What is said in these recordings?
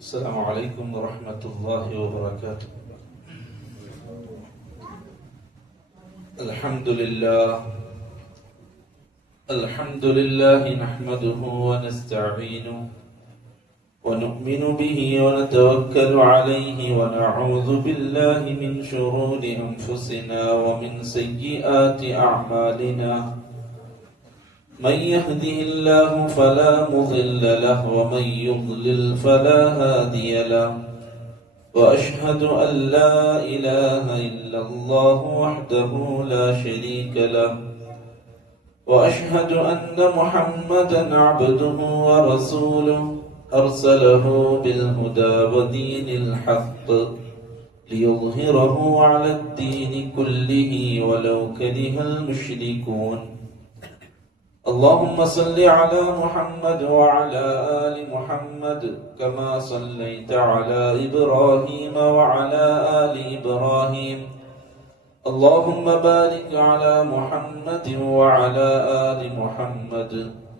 السلام عليكم ورحمة الله وبركاته. الحمد لله نحمده ونستعينه ونؤمن به ونتوكل عليه ونعوذ بالله من شرور أنفسنا ومن سيئات أعمالنا. من يهده الله فلا مضل له ومن يضلل فلا هادي له. وأشهد أن لا إله إلا الله وحده لا شريك له. وأشهد أن محمدا عبده ورسوله أرسله بالهدى ودين الحق ليظهره على الدين كله ولو كره المشركون. اللهم صل على محمد وعلى آل محمد كما صليت على إبراهيم وعلى آل إبراهيم. اللهم بارك على محمد وعلى آل محمد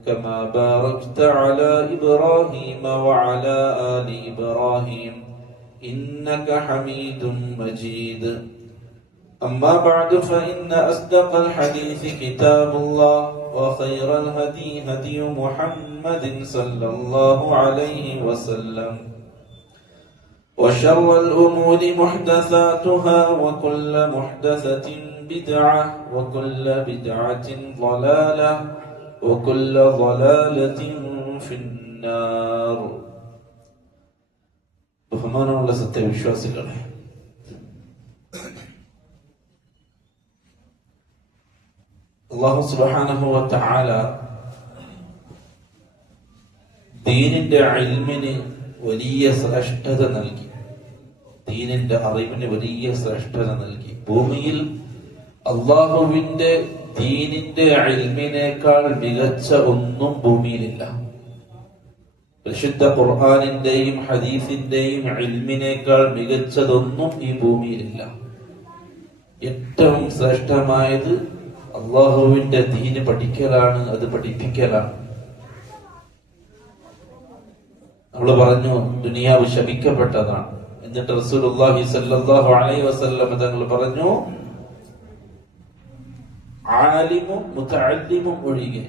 كما باركت على إبراهيم وعلى آل إبراهيم إنك حميد مجيد. أما بعد فإن أصدق الحديث كتاب الله وخير الهدي هدي محمد صلى الله عليه وسلم وشر الأمور محدثاتها وكل محدثة بدعة وكل بدعة ضلالة وكل ضلالة في النار. ബഹുമാനമുള്ള സത്യവിശ്വാസികളെ, അല്ലാഹു സുബ്ഹാനഹു വ തആല ദീനിന്റെ ഇൽമിന് വലിയ ശ്രേഷ്ഠത നൽകി, ദീനിന്റെ അറിവിന് വലിയ ശ്രേഷ്ഠത നൽകി. ഭൂമിയിൽ അല്ലാഹുവിന്റെ ദീനിന്റെ ഇൽമിനേക്കാൾ മികച്ച ഒന്നും ഭൂമിയിലില്ല. പരിശുദ്ധ ഖുർആനിന്റെയും ഹദീസിന്റെയും ഇൽമിനേക്കാൾ മികച്ചതൊന്നും ഈ ഭൂമിയിലില്ല. ഏറ്റവും ശ്രേഷ്ഠമായത് അല്ലാഹുവിന്റെ ദീന് പഠിക്കലാണ്, അത് പഠിപ്പിക്കലാണ്. നമ്മൾ പറഞ്ഞു ദുനിയാവ് ശപിക്കപ്പെട്ടതാണ്. എന്നിട്ട് റസൂലുള്ളാഹി സ്വല്ലല്ലാഹു അലൈഹി വസല്ലം തങ്ങൾ പറഞ്ഞു, ആലിമും മുതഅല്ലിമും ഒഴികെ,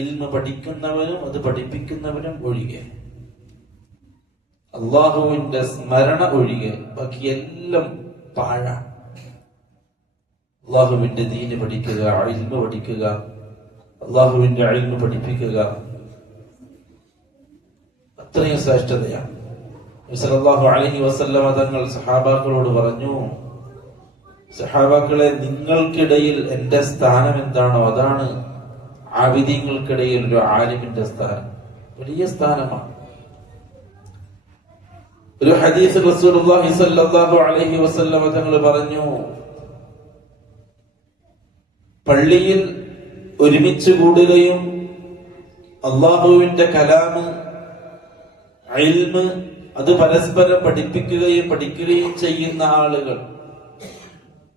ഇൽമ് പഠിക്കുന്നവരും അത് പഠിപ്പിക്കുന്നവരും ഒഴികെ, അല്ലാഹുവിന്റെ സ്മരണ ഒഴികെ ബാക്കിയെല്ലാം പാഴാണ്. അല്ലാഹുവിന്റെ ദീന് പഠിക്കുക, ഇൽമ് പഠിക്കുക, അല്ലാഹുവിന്റെ ഇൽമ് പഠിപ്പിക്കുക, അത്രയും ശ്രേഷ്ഠതയാണ്. നബി സല്ലല്ലാഹു അലൈഹി വസല്ലം തങ്ങൾ സഹാബാക്കളോട് പറഞ്ഞു, സഹാബാക്കളെ, നിങ്ങൾക്കിടയിൽ എന്റെ സ്ഥാനം എന്താണോ അതാണ് ആബിദീങ്ങൾക്കിടയിൽ ഒരു ആലിമിന്റെ സ്ഥാനം. വലിയ സ്ഥാനമാണ്. ഒരു ഹദീസ് റസൂലുള്ളാഹി സ്വല്ലല്ലാഹു അലൈഹി വസല്ലം തങ്ങൾ പറഞ്ഞു, പള്ളിയിൽ ഒരുമിച്ച് കൂടുകയും അല്ലാഹുവിന്റെ കലാമ്, ഇൽമ് അത് പരസ്പരം പഠിക്കുകയും ചെയ്യുന്ന ആളുകൾ,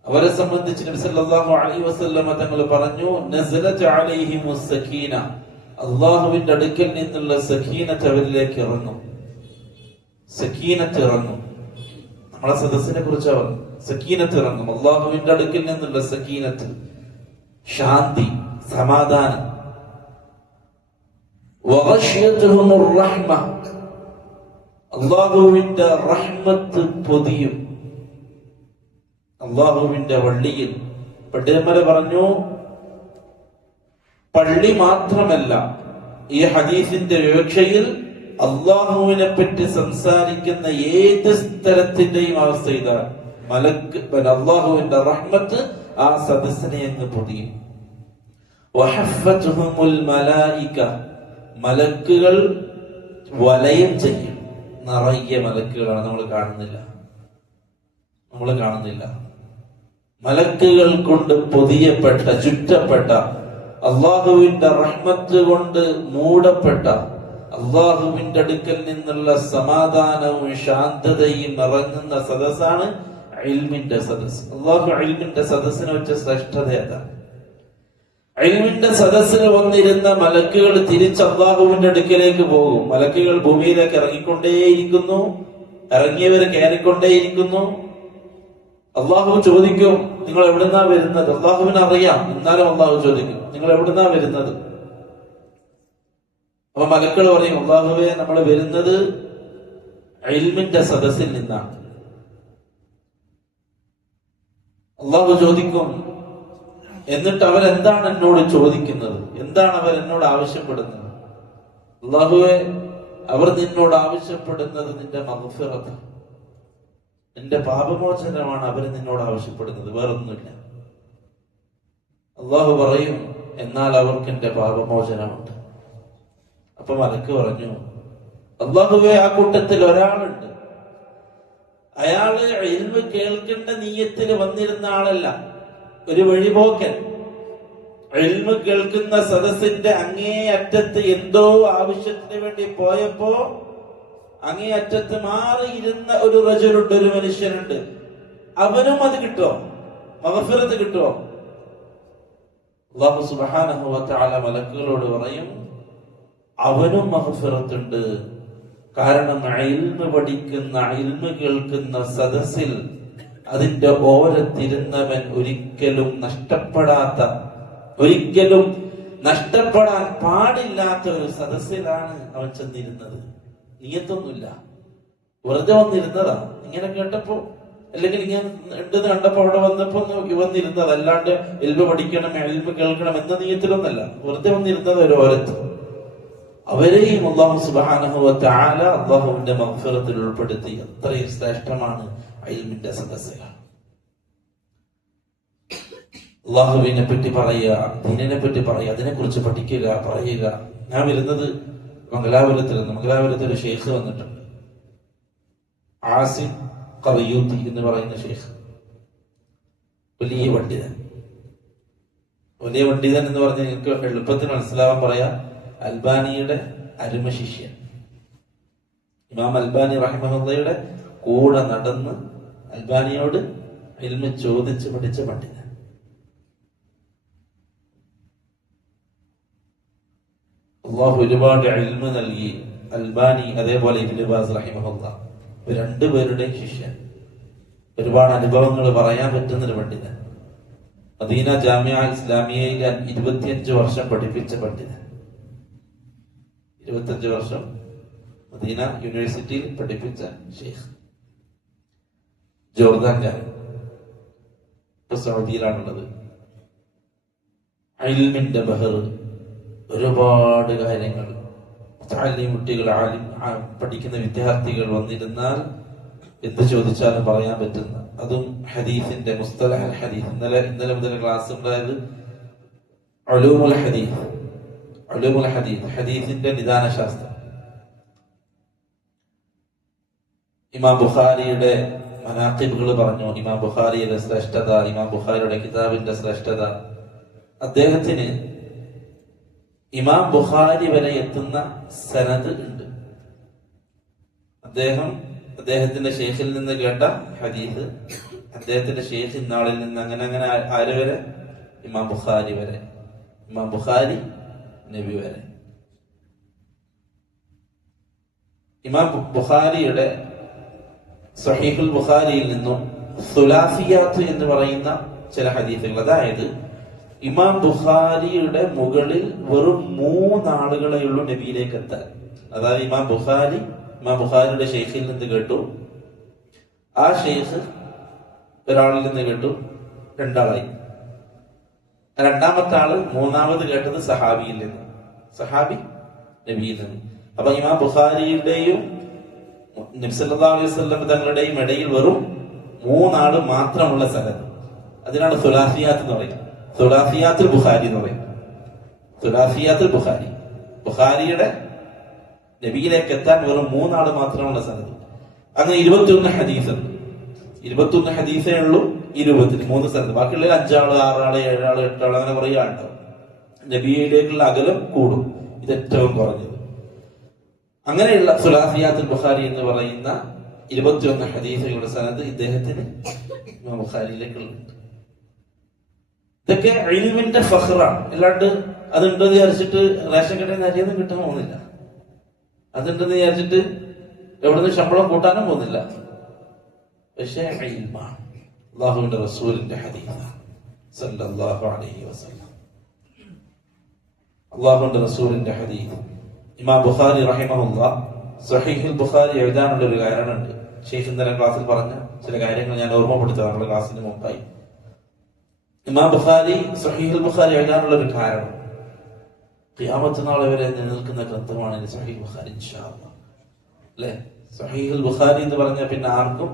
അവരെ സംബന്ധിച്ച് നബി സല്ലല്ലാഹു അലൈഹി വസല്ലം തങ്ങൾ പറഞ്ഞു, നസലത അലൈഹിമുസ് സകീന, അല്ലാഹുവിന്റെ അടുക്കൽ നിന്നുള്ള സകീനത്ത് അവരിലേക്ക് ഇറങ്ങും. സകീനത്ത് ഇറങ്ങും. നമ്മളെ സദസ്സിനെ കുറിച്ച് അവർ സകീനത്ത് ഇറങ്ങും. അല്ലാഹുവിന്റെ അടുക്കൽ നിന്നുള്ള സകീനത്ത്, ശാന്തി, സമാധാനം. വഗശിയതുഹുർ റഹ്മ, അല്ലാഹുവിന്റെ റഹ്മത്ത് പൊതിയും. അല്ലാഹുവിന്റെ വള്ളിയിൽ പണ്ഡിതന്മാർ പറഞ്ഞു, പള്ളി മാത്രമല്ല, ഈ ഹദീസിന്റെ വിവക്ഷയിൽ അല്ലാഹുവിനെ പറ്റി സംസാരിക്കുന്ന ഏത് സ്ഥലത്തിന്റെയും അവസ്ഥ ഇതാണ്. അല്ലാഹുവിന്റെ റഹ്മത്ത് ആ സദസ്സിനെ അങ്ങ് പൊതിയും. വഹഫത്തുഹുൽ മലായിക, മലക്കുകൾ വലയം ചെയ്യും. നിറയെ മലക്കുകളാണ്, നമ്മൾ കാണുന്നില്ല. മലക്കുകൾ കൊണ്ട് പൊതിയപ്പെട്ട, ചുറ്റപ്പെട്ട, അല്ലാഹുവിന്റെ റഹ്മത്ത് കൊണ്ട് മൂടപ്പെട്ട, അല്ലാഹുവിന്റെ അടുക്കൽ നിന്നുള്ള സമാധാനവും ശാന്തതയും ഇറങ്ങുന്ന സദസ്സാണ് ഇൽമിന്റെ സദസ്. അല്ലാഹു ഇൽമിന്റെ സദസ്സിനെ വെച്ച ശ്രേഷ്ഠത അതാണ്. ഇൽമിന്റെ സദസ്സിൽ വന്നിരുന്ന മലക്കുകൾ തിരിച്ച് അള്ളാഹുവിന്റെ അടുക്കലേക്ക് പോകും. മലക്കുകൾ ഭൂമിയിലേക്ക് ഇറങ്ങിക്കൊണ്ടേയിരിക്കുന്നു, ഇറങ്ങിയവര് കയറിക്കൊണ്ടേയിരിക്കുന്നു. അള്ളാഹു ചോദിക്കും, നിങ്ങൾ എവിടുന്നാ വരുന്നത്? അള്ളാഹുവിന് അറിയാം, എന്നാലും അള്ളാഹു ചോദിക്കും, നിങ്ങൾ എവിടുന്നാ വരുന്നത്? അപ്പൊ മലക്കൾ പറയും, അള്ളാഹുവെ, നമ്മൾ വരുന്നത് ഇൽമിന്റെ സദസ്സിൽ നിന്നാണ്. അള്ളാഹു ചോദിക്കും, എന്നിട്ട് അവരെന്താണ് എന്നോട് ചോദിക്കുന്നത്? എന്താണ് അവർ എന്നോട് ആവശ്യപ്പെടുന്നത്? അള്ളാഹുവെ, അവർ നിന്നോട് ആവശ്യപ്പെടുന്നത് നിന്റെ മഗ്ഫിറത്ത്, നിന്റെ പാപമോചനമാണ് അവർ നിന്നോട് ആവശ്യപ്പെടുന്നത്, വേറൊന്നുമില്ല. അള്ളാഹു പറയും, എന്നാൽ അവർക്ക് എന്റെ പാപമോചനമുണ്ട്. അപ്പൊ മലക്ക് പറഞ്ഞു, അള്ളാഹുവെ, ആ കൂട്ടത്തിൽ ഒരാളുണ്ട്, അയാള് ഇൽമ് കേൾക്കേണ്ട നീയത്തിൽ വന്നിരുന്ന ആളല്ല, ഒരു വഴിപോക്കൻ. ഇൽമ് കേൾക്കുന്ന സദസ്സിന്റെ അങ്ങേ അറ്റത്ത് എന്തോ ആവശ്യത്തിന് വേണ്ടി പോയപ്പോ അങ്ങേ അറ്റത്ത് മാറിയിരുന്ന ഒരു റജുലുണ്ട്, ഒരു മനുഷ്യനുണ്ട്. അവനും അത് കിട്ടുമോ? മഗ്ഫിറത്ത് കിട്ടുമോ? അല്ലാഹു സുബ്ഹാനഹു വ തആല മലക്കുകളോട് പറയും, അവനും മഗ്ഫിറത്തുണ്ട്. കാരണം ഇൽമ് പഠിക്കുന്ന, ഇൽമ് കേൾക്കുന്ന സദസ്സിൽ അതിന്റെ ഓരത്തിരുന്നവൻ ഒരിക്കലും നഷ്ടപ്പെടാൻ പാടില്ലാത്ത ഒരു സദസ്സിലാണ് അവൻ ചെന്നിരുന്നത്. നിയത്തൊന്നുമില്ല, വെറുതെ വന്നിരുന്നതാ. ഇങ്ങനെ കേട്ടപ്പോ, അല്ലെങ്കിൽ ഇങ്ങനെ ഉണ്ടെന്ന് കണ്ടപ്പോ അവിടെ വന്നപ്പോ വന്നിരുന്നത്, അല്ലാണ്ട് ഇൽമ പഠിക്കണം, ഇൽമ കേൾക്കണം എന്ന നിയത്തിലൊന്നല്ല, വെറുതെ വന്നിരുന്നത് ഒരു ഓരത്ത്. അവരെയും അല്ലാഹു സുബ്ഹാനഹു വ തആല അല്ലാഹുവിന്റെ മഗ്ഫിറത്തിൽ ഉൾപ്പെടുത്തി. അത്രയും ശ്രേഷ്ഠമാണ് ഇൽമിന്റെ സദസ്സുകൾ. അള്ളാഹുവിനെ പറ്റി പറയുക, ദീനിനെ പറ്റി പറയുക, അതിനെക്കുറിച്ച് പഠിക്കുക, പറയുക. ഞാൻ വരുന്നത് മംഗലാപുരത്ത് ഒരു ഷെയ്ഖ് വന്നിട്ടുണ്ട്, ആസിം ഖറിയൂത്തി എന്ന് പറയുന്ന ഷെയ്ഖ്. വലിയ പണ്ഡിതൻ എന്ന് പറഞ്ഞാൽ നിങ്ങൾക്ക് എളുപ്പത്തിൽ മനസ്സിലാവാൻ പറയാം, അൽബാനിയുടെ അരുമ ശിഷ്യൻ. ഇമാം അൽബാനി റഹിമഹുള്ളയുടെ കൂടെ നടന്ന് അൽബാനിയോട് ഇൽമ ചോദിച്ച് പഠിച്ച പണ്ഡിതൻ. അള്ളാഹു ഒരുപാട് ഇൽമ നൽകി. അൽബാനി, അതേപോലെ ഇബ്നു ബാസ് റഹിമഹുള്ള, രണ്ടുപേരുടെയും ശിഷ്യൻ. ഒരുപാട് അനുഭവങ്ങൾ പറയാൻ പറ്റുന്നൊരു പണ്ഡിതൻ. മദീന ജാമിഅ ഇസ്ലാമിയയിൽ 25 വർഷം പഠിപ്പിച്ച പണ്ഡിതൻ. 25 വർഷം മദീന യൂണിവേഴ്സിറ്റിയിൽ പഠിപ്പിച്ച ഷെയ്ഖ്. ജോർദാൻകാരൻ, ഇപ്പൊ സൗദിയിലാണുള്ളത്. ഇൽമിന്റെ ബഹർ, ഒരുപാട് കാര്യങ്ങൾ. കുട്ടികൾ, പഠിക്കുന്ന വിദ്യാർത്ഥികൾ വന്നിരുന്നാൽ എന്ത് ചോദിച്ചാലും പറയാൻ പറ്റുന്ന, അതും ഹദീസിന്റെ മുസ്തലഹ് ഹദീസ്. ഇന്നലെ മുതൽ ക്ലാസ് ഉണ്ടായത് ഉലൂമുൽ ഹദീസ്, ഹദീസിന്റെ നിദാന ശാസ്ത്രം. ഇമാം ബുഖാരിയുടെ മനാഖിബുകൾ പറഞ്ഞു, ഇമാം ബുഖാരിയുടെ ശ്രേഷ്ഠത, ഇമാം ബുഖാരിയുടെ കിതാബിന്റെ ശ്രേഷ്ഠത. അദ്ദേഹത്തിന് ഇമാം ബുഖാരി വരെ എത്തുന്ന സനദ് ഉണ്ട്. അദ്ദേഹത്തിന്റെ ഷെയ്ഖിൽ നിന്ന് കേട്ട ഹദീസ്, അദ്ദേഹത്തിന്റെ ഷെയ്ഖ് ഇന്നാളിൽ നിന്ന്, അങ്ങനെ അങ്ങനെ ആര് വരെ? ഇമാം ബുഖാരി വരെ, ഇമാം ബുഖാരി നബി വരെ. ഇമാം ബുഖാരിയുടെ സഹീഹുൽ ബുഖാരിയിൽ നിന്നും സുലാസിയാത്ത് എന്ന് പറയുന്ന ചില ഹദീസുകൾ, അതായത് ഇമാം ബുഖാരിയുടെ മുകളിൽ വെറും 3 ആളുകളെ ഉള്ളൂ നബിയിലേക്ക് എത്താൻ. അതായത് ഇമാം ബുഖാരിയുടെ ഷെയ്ഖിൽ നിന്ന് കേട്ടു, ആ ഷെയ്ഖ് ഒരാളിൽ നിന്ന് കേട്ടു, 2 ആളായി. രണ്ടാമത്തെ ആള്, മൂന്നാമത് കേട്ടത് സഹാബിയിൽ നിന്ന്, സഹാബി നബിയിൽ നിന്ന്. അപ്പൊ ഇമാം ബുഖാരിയുടെയും നബി സല്ലല്ലാഹു അലൈഹി വസല്ലം തങ്ങളുടെയും ഇടയിൽ വെറും 3 ആള് മാത്രമുള്ള സനദ്. അതിനാണ് സുലാസിയാത്ത് എന്ന് പറയുന്നത്. സുലാസിയാത്തുൽ ബുഖാരി എന്ന് പറയും. സുലാസിയാത്തുൽ ബുഖാരി, ബുഖാരിയുടെ നബിയിലേക്ക് എത്താൻ വെറും 3 ആള് മാത്രമുള്ള സനദ്. അങ്ങനെ 21 ഹദീസ് ഉണ്ട്. 21 ഹദീസേ ഉള്ളൂ 23 സനദ്. ബാക്കിയുള്ള 5 ആള്, 6 ആള്, 7 ആള്, 8 ആള്, അങ്ങനെ കുറേ ആളുണ്ടാവും. നബിയിലേക്കുള്ള അകലം കൂടും. ഇത് ഏറ്റവും കുറഞ്ഞത്. അങ്ങനെയുള്ള സുലാസിയാത്തുൽ ബുഖാരി എന്ന് പറയുന്ന 21 ഹദീസുകളുടെ സനദ് ഇദ്ദേഹത്തിന് ബുഖാരിയിലേക്കുള്ള. ഇതൊക്കെ ഇൽമിന്റെ ഫഖ്റാണ്. അല്ലാണ്ട് അതുണ്ടെന്ന് വിചാരിച്ചിട്ട് റേഷൻ കടയിൽ നിന്ന് അരിയൊന്നും കിട്ടാൻ പോകുന്നില്ല. അതുണ്ടെന്ന് വിചാരിച്ചിട്ട് എവിടുന്ന് ശമ്പളം കൂട്ടാനും പോകുന്നില്ല. പക്ഷേ ഇൽമാണ്. അല്ലാഹുവിന്റെ റസൂലിന്റെ ഹദീസാണ് സല്ലല്ലാഹു അലൈഹി വസല്ലം. അല്ലാഹുവിന്റെ റസൂലിന്റെ ഹദീസ്. ഇമാം ബുഖാരി റഹിമഹുല്ലാഹ് സ്വഹീഹുൽ ബുഖാരി എഴുതാനുള്ള ഒരു കാരണമുണ്ട്. ശേഷം ഇന്നലെ ക്ലാസ്സിൽ പറഞ്ഞ ചില കാര്യങ്ങൾ ഞാൻ ഓർമ്മപ്പെടുത്തുക നമ്മുടെ ക്ലാസ്സിന് മുമ്പായി. ഇമാം ബുഖാരി സ്വഹീഹുൽ ബുഖാരി എഴുതാനുള്ള ഒരു കാരണം ഖിയാമത്ത് നാളെ വരെ നിലനിൽക്കുന്ന ഗ്രന്ഥമാണ് സ്വഹീഹുൽ ബുഖാരി ഇൻഷാ അല്ലാഹ്. അല്ലെ, സ്വഹീഹുൽ ബുഖാരി എന്ന് പറഞ്ഞാൽ പിന്നെ ആർക്കും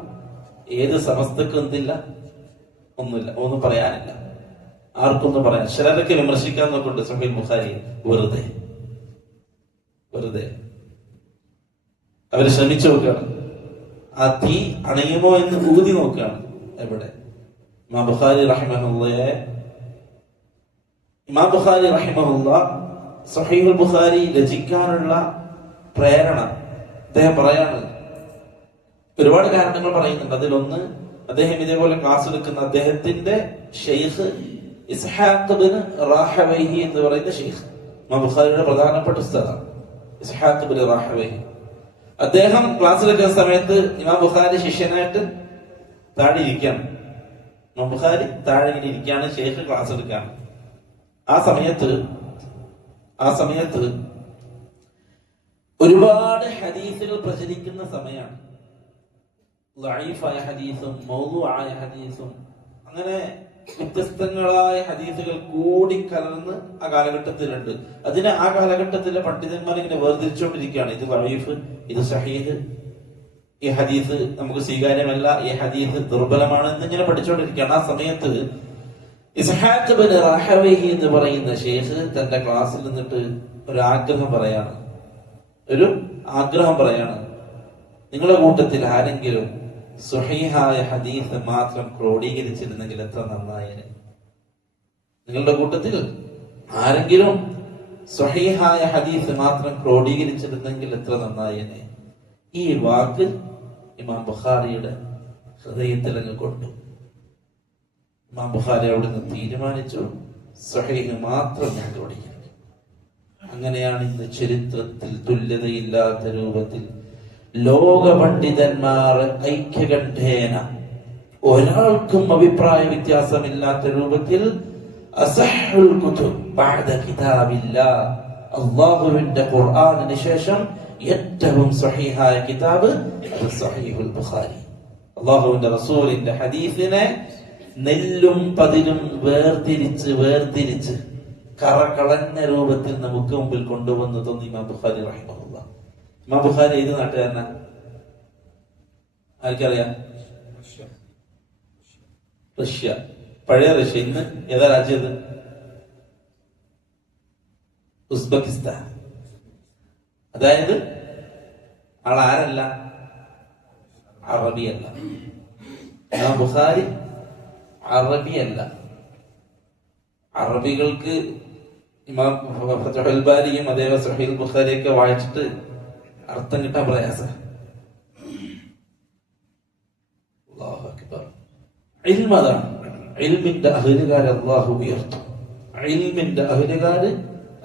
ഏത് സമസ്തക്കും എന്തില്ല, ഒന്നുമില്ല, ഒന്നും പറയാനില്ല, ആർക്കൊന്നും പറയാൻ. ചിലരൊക്കെ വിമർശിക്കാൻ നോക്കുന്നുണ്ട് സ്വഹീഹുൽ ബുഖാരി. വെറുതെ അവര് ശ്രമിച്ചു നോക്കുകയാണ്. ആ തീ അണയുമോ എന്ന് ഊതി നോക്കുകയാണ്. എവിടെ? ഇമാം ബുഖാരി റഹിമഹുല്ലാ സ്വഹീഹുൽ ബുഖാരി രചിക്കാനുള്ള പ്രേരണ അദ്ദേഹം പറയാണ്. ഒരുപാട് കാരണങ്ങൾ പറയുന്നുണ്ട്. അതിലൊന്ന്, അദ്ദേഹം ഇതേപോലെ ക്ലാസ് എടുക്കുന്ന അദ്ദേഹത്തിന്റെ ഷെയ്ഖ് ഇസ്ഹാഖ് ബിൻ റാഹവൈഹി എന്ന് പറയുന്ന ഷെയ്ഖ് ഇമാം ബുഖാരിയുടെ പ്രധാനപ്പെട്ട ഉസ്താദാണ് ഇസ്ഹാഖ് ബിൻ റാഹവൈഹി. അദ്ദേഹം ക്ലാസ് എടുക്കുന്ന സമയത്ത് ഇമാം ബുഖാരി ശിഷ്യനായിട്ട് താഴെ ഇരിക്കുകയാണ്. ഇമാം ബുഖാരി താഴെ ഇങ്ങനെ ഇരിക്കുകയാണ്, ഷെയ്ഖ് ക്ലാസ് എടുക്കുകയാണ്. ആ സമയത്ത് ഒരുപാട് ഹദീസുകൾ പ്രചരിക്കുന്ന സമയമാണ്. ലഈഫായ ഹദീസും മൗദൂആയ ഹദീസും അങ്ങനെ വ്യത്യസ്തങ്ങളായ ഹദീസുകൾ കൂടിക്കലർന്ന് ആ കാലഘട്ടത്തിലുണ്ട്. അതിന് ആ കാലഘട്ടത്തിലെ പണ്ഡിതന്മാർ ഇങ്ങനെ വേർതിരിച്ചുകൊണ്ടിരിക്കുകയാണ്. ഇത് ലഈഫ്, ഇത് സഹീഹ്, ഈ ഹദീസ് നമുക്ക് സ്വീകാര്യമല്ല, ഈ ഹദീസ് ദുർബലമാണ് എന്നിങ്ങനെ പഠിച്ചുകൊണ്ടിരിക്കുകയാണ്. ആ സമയത്ത് ഇസ്ഹാഖ് ബിൻ റാഹവൈഹി എന്ന് പറയുന്ന ഷെയ്ഖ് തന്റെ ക്ലാസ്സിൽ നിന്നിട്ട് ഒരു ആഗ്രഹം പറയാണ്. നിങ്ങളുടെ കൂട്ടത്തിൽ ആരെങ്കിലും സ്വഹീഹായ ഹദീസ് മാത്രം ക്രോഡീകരിച്ചിരുന്നെങ്കിൽ എത്ര നന്നായേനെ. നിങ്ങളുടെ കൂട്ടത്തിൽ ആരെങ്കിലും സ്വഹീഹായ ഹദീസ് മാത്രം ക്രോഡീകരിച്ചിരുന്നെങ്കിൽ എത്ര നന്നായേനെ. ഈ വാക്ക് ഇമാം ബുഖാരിയുടെ ഹൃദയത്തിൽ അങ്ങ് കൊണ്ടു. ഇമാം ബുഖാരി അവിടുന്ന് തീരുമാനിച്ചു, സ്വഹീഹ് മാത്രം ഞാൻ ക്രോഡീകരിക്കും. അങ്ങനെയാണ് ഇന്ന് ചരിത്രത്തിൽ തുല്യതയില്ലാത്ത രൂപത്തിൽ ലോക പണ്ഡിതന്മാർ ഐക്യകണ്ഠേന ഒരാൾക്കും അഭിപ്രായ വ്യത്യാസമില്ലാത്ത രൂപത്തിൽ അസഹുൽ കുതുബ് ബഅദ കിതാബില്ലാഹ്, അല്ലാഹുവിന്റെ ഖുർആനിന് ശേഷം ഏറ്റവും സ്വഹീഹായ കിതാബ് അത് സ്വഹീഹുൽ ബുഖാരി. അല്ലാഹുവിന്റെ റസൂലിന്റെ ഹദീസിനെ നെല്ലും പതിരും വേർതിരിച്ച് കറകളഞ്ഞ രൂപത്തിൽ നമുക്ക് മുമ്പിൽ കൊണ്ടുവന്നു തന്നു ഇമാം ബുഖാരി റഹിമഹുല്ലാഹ്. ഇമാം ബുഖാരി ഏത് നാട്ടുകാരനാ? ആർക്കറിയാം? റഷ്യ, പഴയ റഷ്യ. ഇന്ന് ഏതാ രാജ്യം? ഉസ്ബെക്കിസ്ഥാൻ. അതായത് ആളാരല്ല, അറബിയല്ല. ഇമാം ബുഖാരി അറബിയല്ല. അറബികൾക്ക് ഇമാം ഫത്ഹുൽ ബാരിയും അതേപോലെ സ്വഹീഹുൽ ബുഖാരിയൊക്കെ വായിച്ചിട്ട് അർത്ഥം കിട്ടാൻ പ്രയാസം. അല്ലാഹു അക്ബർ. ഇൽമ് അതാണ്. ഇൽമിന്റെ അഹ്ലുകാരെ അല്ലാഹു ഉയർത്തും. ഇൽമിന്റെ അഹ്ലുകാര്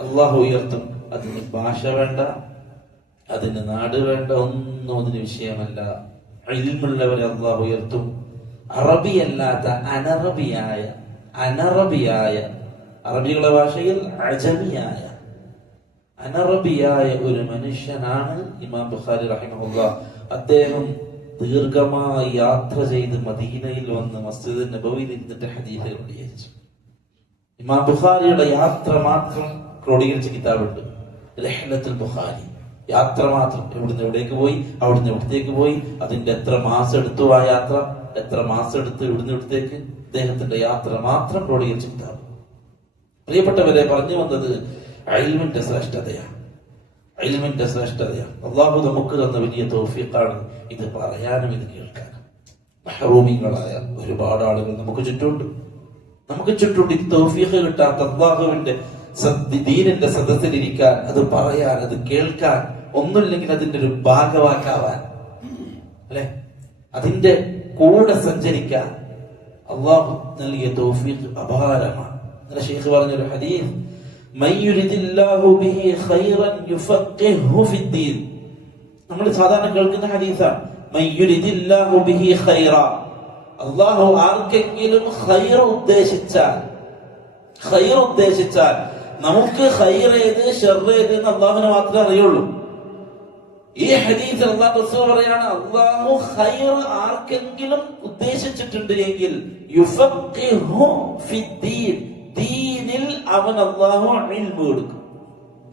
അല്ലാഹു ഉയർത്തും. അതിന് ഭാഷ വേണ്ട, അതിന് നാട് വേണ്ട, ഒന്നും അതിന് വിഷയമല്ല. ഇൽമുള്ളവരെ അല്ലാഹു ഉയർത്തും. അറബിയല്ലാത്ത അനറബിയായ അറബികളുടെ ഭാഷയിൽ അജമിയായ അനറബിയായ ഒരു മനുഷ്യനാണ് ഇമാം ബുഖാരി റഹിമഹുല്ലാഹ്. അദ്ദേഹം ദീർഘമായി യാത്ര ചെയ്ത് മദീനയിൽ വന്ന് മസ്ജിദ് നബവിയിൽ ഇരുന്നിട്ട് ഹദീസുകൾ ക്രോഡീകരിച്ചു. ഇമാം ബുഖാരിയുടെ യാത്ര മാത്രം ക്രോഡീകരിച്ച കിതാബുണ്ട്, റഹ്ലത്തുൽ ബുഖാരി. യാത്ര മാത്രം, ഇവിടുന്ന് എവിടേക്ക് പോയി, അവിടുന്ന് എവിടത്തേക്ക് പോയി, അതിന്റെ എത്ര മാസം എടുത്തു ആ യാത്ര, എത്ര മാസം എടുത്ത് ഇവിടുന്ന് ഇവിടത്തേക്ക്, അദ്ദേഹത്തിന്റെ യാത്ര മാത്രം ക്രോഡീകരിച്ച കിതാബ്. പ്രിയപ്പെട്ടവരെ, പറഞ്ഞു വന്നത് ഇൽമിന്റെ ശ്രേഷ്ഠതയാണ്. ഇൽമിന്റെ ശ്രേഷ്ഠതയാണ്. അല്ലാഹു നമുക്ക് തന്ന വലിയ തൗഫീഖാണ് ഇത് പറയാനും ഇത് കേൾക്കാനും. മഹ്റൂമികളായ ഒരുപാട് ആളുകൾ നമുക്ക് ചുറ്റുമുണ്ട്. ഈ തൗഫീഖ് കിട്ടാത്ത അല്ലാഹുവിന്റെ ദീനിന്റെ സദസ്സിലിരിക്കാൻ, അത് പറയാൻ, അത് കേൾക്കാൻ, ഒന്നുമില്ലെങ്കിൽ അതിന്റെ ഒരു ഭാഗവാക്കാവാൻ, അല്ലെ, അതിന്റെ കൂടെ സഞ്ചരിക്കാൻ അല്ലാഹു നൽകിയ തൗഫീഖ് അപാരമാണ്. ഷെയ്ഖ് പറഞ്ഞൊരു ഹദീസ്, മൻ യുരിദില്ലാഹു ബിഹി ഖൈറൻ യുഫഖിഹു ഫിദ്ദീൻ. നമ്മൾ സാധാരണ കേൾക്കുന്ന ഹദീസാണ്. മൻ യുരിദില്ലാഹു ബിഹി ഖൈറ, അല്ലാഹു ആർക്കെങ്കിലും ഖൈർ ഉദ്ദേശിച്ചാൽ, നമുക്ക് ഖൈർ ഏത് ശർർ ഏത് എന്ന് അല്ലാഹുവിന് മാത്രമേ അറിയുള്ളൂ. ഈ ഹദീസിൽ അല്ലാഹു റസൂൽ പറയാണ്, അല്ലാഹു ഖൈർ ആർക്കെങ്കിലും ഉദ്ദേശിച്ചിട്ടുണ്ട് എങ്കിൽ യുഫഖിഹു ഫിദ്ദീൻ, ദീനിൽ അവൻ അല്ലാഹു ഇൽമ് കൊടുക്കും,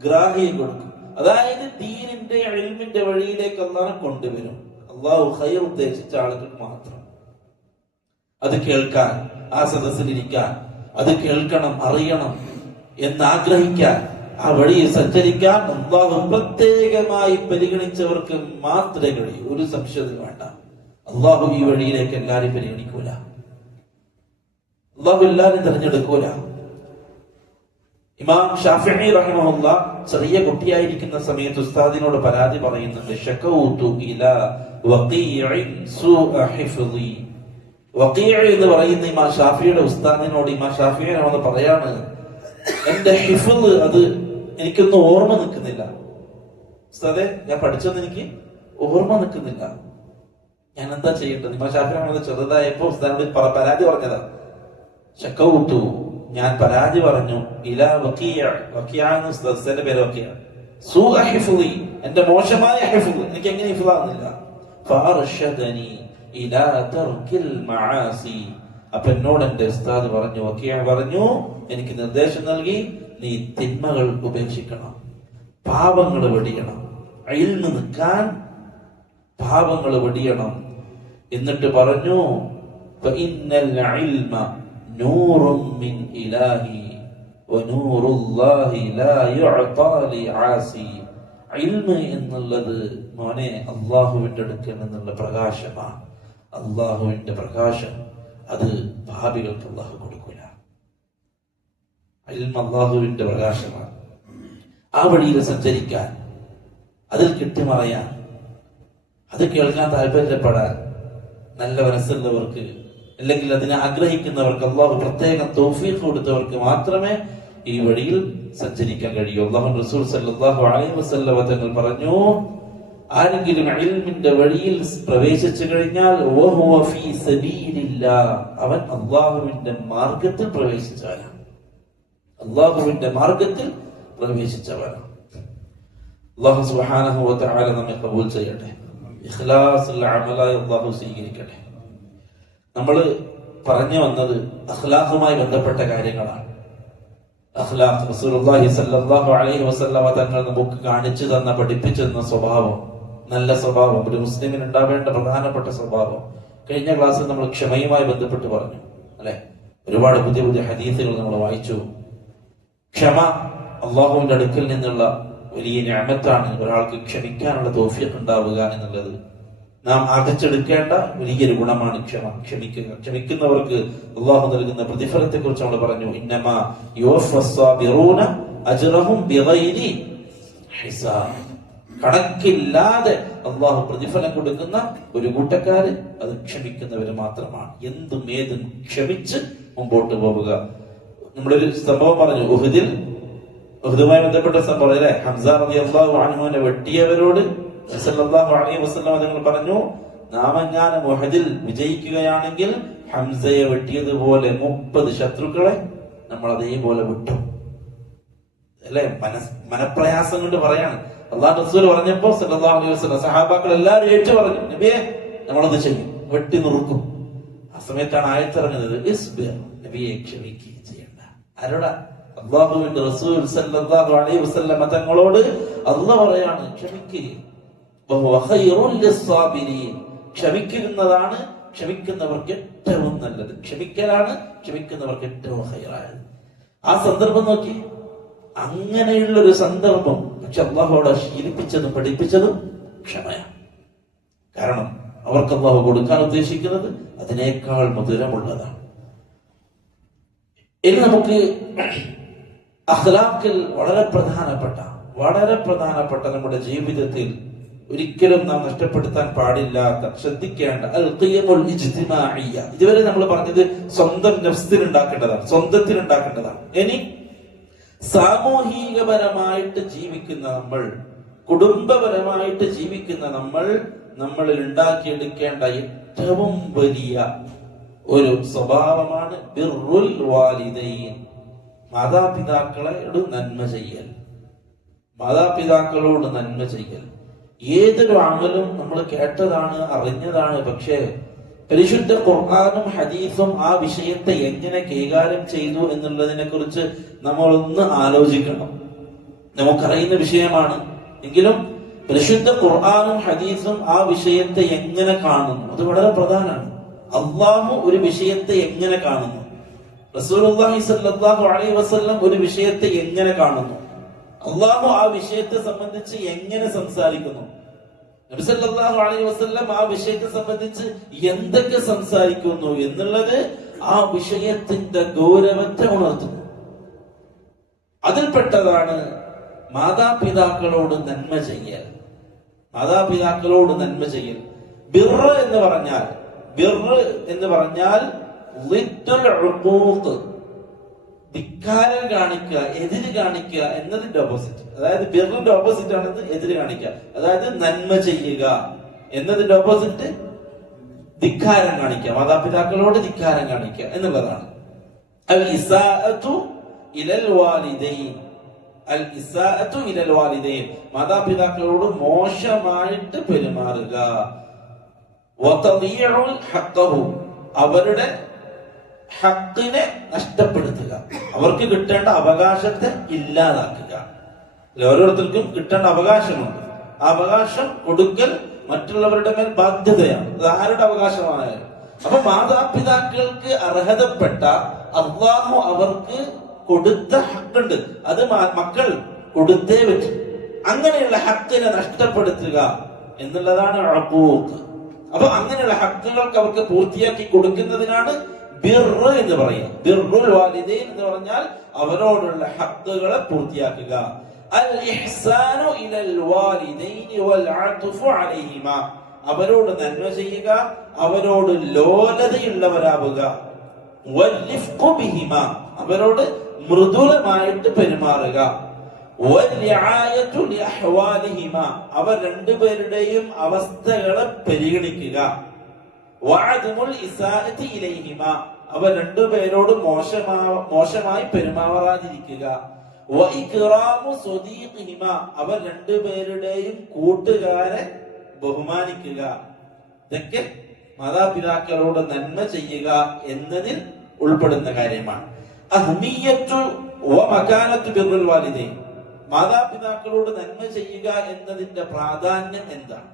ഗ്രാഹ്യം കൊടുക്കും. അതായത് ദീനിന്റെ ഇൽമിന്റെ വഴിയിലേക്ക് അല്ലാഹു കൊണ്ടുവരും. അല്ലാഹു ഖൈർ ഉദ്ദേശിച്ച ആളുകൾ മാത്രം അത് കേൾക്കാൻ, ആ സദസ്സിലിരിക്കാൻ, അത് കേൾക്കണം, അറിയണം എന്നാഗ്രഹിക്കാൻ, ആ വഴിയിൽ സഞ്ചരിക്കാൻ അല്ലാഹു പ്രത്യേകമായി പരിഗണിച്ചവർക്ക് മാത്രമേ കഴിയൂ. ഒരു സംശയവും വേണ്ട. അല്ലാഹു ഈ വഴിയിലേക്ക് എല്ലാവരും പരിഗണിക്കൂല. അല്ലാഹു എല്ലാവരും തിരഞ്ഞെടുക്കൂല. ഇമാം ഷാഫിഈ റഹിമഹുല്ലാ ചെറിയ കുട്ടിയായിരിക്കുന്ന സമയത്ത് ഉസ്താദിനോട് പരാതി പറയുന്നുണ്ട്. ശകൗതു ഇലാ വഖീഇൻ സൂഅ ഹിഫ്ളി. വഖീഅ എന്ന് പറയുന്ന ഇമാം ഷാഫിയുടെ ഉസ്താദിനോട് ഇമാം ഷാഫിഈ വന്ന് പറയാണ്, എന്റെ ഹിഫ്ള് അത് എനിക്കൊന്നും ഓർമ്മ നിൽക്കുന്നില്ല ഉസ്താദേ, ഞാൻ പഠിച്ചൊന്നും എനിക്ക് ഓർമ്മ നിൽക്കുന്നില്ല, ഞാൻ എന്താ ചെയ്യേണ്ടത്? ഇമാം ഷാഫിഈ ചെറുതായപ്പോ ഉസ്താദിനോട് പരാതി പറഞ്ഞതാ. ശകൗതു, ഞാൻ പരാതി പറഞ്ഞു, ഇലാ വഖീഅ, വഖീഅ എന്ന ഉസ്താദിന്റെ പേര് വഖീഅ, സൂഅ ഹിഫ്ളി, എന്റെ മോശമായ ഹിഫ്ള്, എനിക്ക് എങ്ങനെ ഹിഫ്ളാകുന്നില്ല. ഫഅർശദനി ഇലാ തർക്കിൽ മആസി. അപ്പൊ എന്നോട് എന്റെ ഉസ്താദ് പറഞ്ഞു, വഖീഅ പറഞ്ഞു, എനിക്ക് നിർദ്ദേശം നൽകി, നീ തിന്മകൾ ഉപേക്ഷിക്കണം, പാപങ്ങൾ വെടിയണം, ഇൽമ് നിൽക്കാൻ പാപങ്ങൾ വെടിയണം. എന്നിട്ട് പറഞ്ഞു, ഫഇന്നൽ ഇൽമ നൂറുൻ മിൻ ഇലാഹി വനൂറുല്ലാഹി ലാ യുഅതാ ലിആസി. ഇൽമ് എന്നുള്ളത് മോനെ അല്ലാഹുവിന്റെ അടുക്കൽ നിന്നുള്ള പ്രകാശമാണ്. അല്ലാഹുവിന്റെ പ്രകാശം അത് പാപികൾക്ക് അല്ലാഹു കൊടുക്കൂല. ഇൽമ് അല്ലാഹുവിന്റെ പ്രകാശമാണ്. ആ വഴിയിൽ സഞ്ചരിക്കാൻ, അതിൽ കെട്ടിമറയാൻ, അത് കേൾക്കാൻ താല്പര്യപ്പെടാൻ നല്ല മനസ്സുള്ളവർക്ക്, അല്ലെങ്കിൽ അതിനെ ആഗ്രഹിക്കുന്നവർക്ക്, അല്ലാഹു പ്രത്യേകം തൗഫീഖ് കൊടുത്തവർക്ക് മാത്രമേ ഈ വഴിയിൽ സഞ്ചരിക്കാൻ കഴിയൂ. അല്ലാഹു റസൂൽ സല്ലല്ലാഹു അലൈഹി വസല്ലം തങ്ങൾ പറഞ്ഞു, ആരെങ്കിലും ഇൽമിന്റെ വഴിയിൽ പ്രവേശിച്ചു കഴിഞ്ഞാൽ വഹുവ ഫീ സബീലില്ലാഹ്, അവൻ അല്ലാഹുവിന്റെ മാർഗത്തിൽ പ്രവേശിച്ചവനാണ്. അല്ലാഹുവിന്റെ മാർഗത്തിൽ പ്രവേശിച്ചവനാണ്. അല്ലാഹു സുബ്ഹാനഹു വ തആല നമ്മെ ഖബൂൽ ചെയ്യട്ടെ. ഇഖ്ലാസുൽ അമലായി അല്ലാഹു സ്വീകരിക്കട്ടെ. നമ്മൾ പറഞ്ഞു വന്നത് അഖ്ലാഖുമായി ബന്ധപ്പെട്ട കാര്യങ്ങളാണ്. അഖ്ലാഖ്, റസൂലുള്ളാഹി സ്വല്ലല്ലാഹു അലൈഹി വസല്ലം തങ്ങൾ നമുക്ക് കാണിച്ചു തന്ന, പഠിപ്പിച്ചു തന്ന സ്വഭാവം, നല്ല സ്വഭാവം, ഒരു മുസ്ലിമിന് ഉണ്ടാവേണ്ട പ്രധാനപ്പെട്ട സ്വഭാവം. കഴിഞ്ഞ ക്ലാസ്സിൽ നമ്മൾ ക്ഷമയുമായി ബന്ധപ്പെട്ട് പറഞ്ഞു, അല്ലെ? ഒരുപാട് പുതിയ പുതിയ ഹദീസുകൾ നമ്മൾ വായിച്ചു. ക്ഷമ അള്ളാഹുവിന്റെ അടുക്കൽ നിന്നുള്ള വലിയ നിഅമത്താണ്. ഒരാൾക്ക് ക്ഷമിക്കാനുള്ള തൗഫീഖ് ഉണ്ടാവുക എന്നുള്ളത് നാം ആർജിച്ചെടുക്കേണ്ട വലിയൊരു ഗുണമാണ് ക്ഷമ. ക്ഷമിക്കുക. ക്ഷമിക്കുന്നവർക്ക് അള്ളാഹു നൽകുന്ന പ്രതിഫലത്തെ കുറിച്ച് നമ്മൾ പറഞ്ഞു, ഇന്നമാ യുവഫസ്സാബിറൂന അജ്റഹും ബിഗൈരി ഹിസാബ്. കണക്കില്ലാതെ അള്ളാഹു പ്രതിഫലം കൊടുക്കുന്ന ഒരു കൂട്ടക്കാര് അത് ക്ഷമിക്കുന്നവര് മാത്രമാണ്. എന്തും ഏതും ക്ഷമിച്ച് മുമ്പോട്ട് പോവുക. നമ്മളൊരു സംഭവം പറഞ്ഞു, ഉഹുദുമായി ബന്ധപ്പെട്ട സംഭവം അല്ലെ? ഹംസ റളിയല്ലാഹു അൻഹുവിനെ വെട്ടിയവരോട് സല്ലല്ലാഹു അലൈഹി വസല്ലം തങ്ങൾ പറഞ്ഞു, നാം എങ്ങാനും ഉഹദിൽ വിജയിക്കുകയാണെങ്കിൽ ഹംസയെ വെട്ടിയതുപോലെ 30 ശത്രുക്കളെ നമ്മൾ അതേപോലെ വിട്ടും. അല്ലെ? മനപ്രയാസം കൊണ്ട് പറയാണ്. അല്ലാഹു റസൂൽ പറഞ്ഞപ്പോ സല്ലല്ലാഹു അലൈഹി വസല്ലം സഹാബാക്കൾ എല്ലാവരും ഏറ്റു പറഞ്ഞു, നബിയെ നമ്മളത് ചെയ്യും, വെട്ടി നുറുക്കും. ആ സമയത്താണ് ആയത്തിറങ്ങുന്നത്, ഇസ്ബിർ, നബിയെ ക്ഷമിക്കുകയും ചെയ്യണ്ട. ആരോടാ? അല്ലാഹുവിന്റെ റസൂൽ സല്ലല്ലാഹു അലൈഹി വസല്ലം തങ്ങളോട് അല്ലാഹു പറയാണ്, ക്ഷമിക്കുക. ക്ഷമിക്കുന്നതാണ് ക്ഷമിക്കുന്നവർക്ക് ഏറ്റവും നല്ലത്. ക്ഷമിക്കലാണ് ക്ഷമിക്കുന്നവർക്ക് ഏറ്റവും ഖൈറായത്. ആ സന്ദർഭം നോക്കി, അങ്ങനെയുള്ളൊരു സന്ദർഭം. പക്ഷെ അല്ലാഹുവോട് ശീലിപ്പിച്ചതും പഠിപ്പിച്ചതും ക്ഷമയാണ്. കാരണം അവർക്ക് അല്ലാഹു കൊടുക്കാൻ ഉദ്ദേശിക്കുന്നത് അതിനേക്കാൾ മധുരമുള്ളതാണ്. ഇനി നമുക്ക് അഖ്ലാഖിൽ വളരെ പ്രധാനപ്പെട്ട നമ്മുടെ ജീവിതത്തിൽ ഒരിക്കലും നാം നഷ്ടപ്പെടുത്താൻ പാടില്ലാത്ത, ശ്രദ്ധിക്കേണ്ട അൽ ഖിയമുൽ ഇജ്തിമാഇയ്യ. ഇതുവരെ നമ്മൾ പറഞ്ഞത് സ്വന്തം നഫ്സിൽ ഉണ്ടാക്കേണ്ടതാണ്, സ്വന്തത്തിൽ ഉണ്ടാക്കേണ്ടതാണ്. ഇനി സാമൂഹികപരമായിട്ട് ജീവിക്കുന്ന നമ്മൾ, കുടുംബപരമായിട്ട് ജീവിക്കുന്ന നമ്മളിൽ ഉണ്ടാക്കിയെടുക്കേണ്ട ഏറ്റവും വലിയ ഒരു സ്വഭാവമാണ് ബിർറുൽ വാലിദൈൻ, മാതാപിതാക്കളോട് നന്മ ചെയ്യൽ. മാതാപിതാക്കളോട് നന്മ ചെയ്യൽ. ഏതൊരു അമലും നമ്മൾ കേട്ടതാണ്, അറിഞ്ഞതാണ്. പക്ഷേ പരിശുദ്ധ ഖുർആനും ഹദീസും ആ വിഷയത്തെ എങ്ങനെ കൈകാര്യം ചെയ്തു എന്നുള്ളതിനെ കുറിച്ച് നമ്മളൊന്ന് ആലോചിക്കണം. നമുക്കറിയുന്ന വിഷയമാണ് എങ്കിലും പരിശുദ്ധ ഖുർആനും ഹദീസും ആ വിഷയത്തെ എങ്ങനെ കാണുന്നു, അത് വളരെ പ്രധാനമാണ്. അള്ളാഹു ഒരു വിഷയത്തെ എങ്ങനെ കാണുന്നു, റസൂലുള്ളാഹി സ്വല്ലല്ലാഹു അലൈഹി വസല്ലം ഒരു വിഷയത്തെ എങ്ങനെ കാണുന്നു, അള്ളാഹു ആ വിഷയത്തെ സംബന്ധിച്ച് എങ്ങനെ സംസാരിക്കുന്നു, നബി സല്ലല്ലാഹു അലൈഹി വസല്ലം ആ വിഷയത്തെ സംബന്ധിച്ച് എന്തൊക്കെ സംസാരിക്കുന്നു എന്നുള്ളത് ആ വിഷയത്തിന്റെ ഗൗരവത്തെ ഉണർത്തുന്നു. അതിൽപ്പെട്ടതാണ് മാതാപിതാക്കളോട് നന്മ ചെയ്യൽ. മാതാപിതാക്കളോട് നന്മ ചെയ്യൽ. ബിർറ് എന്ന് പറഞ്ഞാൽ ധിക്കാരം കാണിക്കുക, എതിര് കാണിക്കുക എന്നതിന്റെ ഓപ്പോസിറ്റ്. അതായത് ബിറിന്റെ ഓപ്പോസിറ്റ് ആണെന്ന് എതിര് കാണിക്കുക. അതായത് നന്മ ചെയ്യുക എന്നതിന്റെ ഓപ്പോസിറ്റ് ധിക്കാരം കാണിക്കുക, മാതാപിതാക്കളോട് ധിക്കാരം കാണിക്കുക എന്നുള്ളതാണ്. അൽ ഇസാഅതു ഇലൽ വാലിദൈൻ, അൽ ഇസാഅതു ഇലൽ വാലിദൈൻ, മാതാപിതാക്കളോട് മോശമായിട്ട് പെരുമാറുക. വതദിഉൽ ഹഖ്ഖഹു, അവരുടെ ഹക്കിനെ നഷ്ടപ്പെടുത്തുക, അവർക്ക് കിട്ടേണ്ട അവകാശത്തെ ഇല്ലാതാക്കുക. ഓരോരുത്തർക്കും കിട്ടേണ്ട അവകാശമുണ്ട്. ആ അവകാശം കൊടുക്കൽ മറ്റുള്ളവരുടെ മേൽ ബാധ്യതയാണ്. അത് ആരുടെ അവകാശമായാലും. അപ്പൊ മാതാപിതാക്കൾക്ക് അർഹതപ്പെട്ട അല്ലാഹു അവർക്ക് കൊടുത്ത ഹക്കുണ്ട്, അത് മക്കൾ കൊടുത്തേ പറ്റും. അങ്ങനെയുള്ള ഹക്കിനെ നഷ്ടപ്പെടുത്തുക എന്നുള്ളതാണ് ഉഖൂഖ്. അപ്പൊ അങ്ങനെയുള്ള ഹക്കുകൾക്ക് അവർക്ക് പൂർത്തിയാക്കി കൊടുക്കുന്നതിനാണ് ബിർറ് എന്ന് പറയുക. ബിർറുൽ വാലിദൈൻ എന്ന് പറഞ്ഞാൽ അവരോടുള്ള ഹക്കുകളെ പൂർത്തിയാക്കുക. അൽ ഇഹ്സാനു ഇലൽ വാലിദൈനി വൽ അത്ഫു അലൈഹിമാ, അവരോട് നന്മ ചെയ്യുക, അവരോട് ലോലതയുള്ളവരാവുക. വൽ ലിഫ്ഖു ബിഹിമാ, അവരോട് മൃദുലമായിട്ട് പെരുമാറുക. വൽ റിആയതു ലിഅഹ്വാലിഹിമാ, അവർ രണ്ടുപേരുടെയും അവസ്ഥകളെ പരിഗണിക്കുക. വഅദമുൽ ഇസാഅതി ഇലൈഹിമാ, അവർ രണ്ടുപേരോട് മോശമായി പെരുമാറാതിരിക്കുക. വഇക്റാമു സ്വദീഖിഹിമാ, അവർ രണ്ടുപേരുടെയും കൂട്ടുകാരെ ബഹുമാനിക്കുക. ഇതൊക്കെ മാതാപിതാക്കളോട് നന്മ ചെയ്യുക എന്നതിൽ ഉൾപ്പെടുന്ന കാര്യമാണ്. അഹ്മിയത്തു വമകാനത്തു ബിർറുൽ വാലിദൈൻ, മാതാപിതാക്കളോട് നന്മ ചെയ്യുക എന്നതിന്റെ പ്രാധാന്യം എന്താണ്?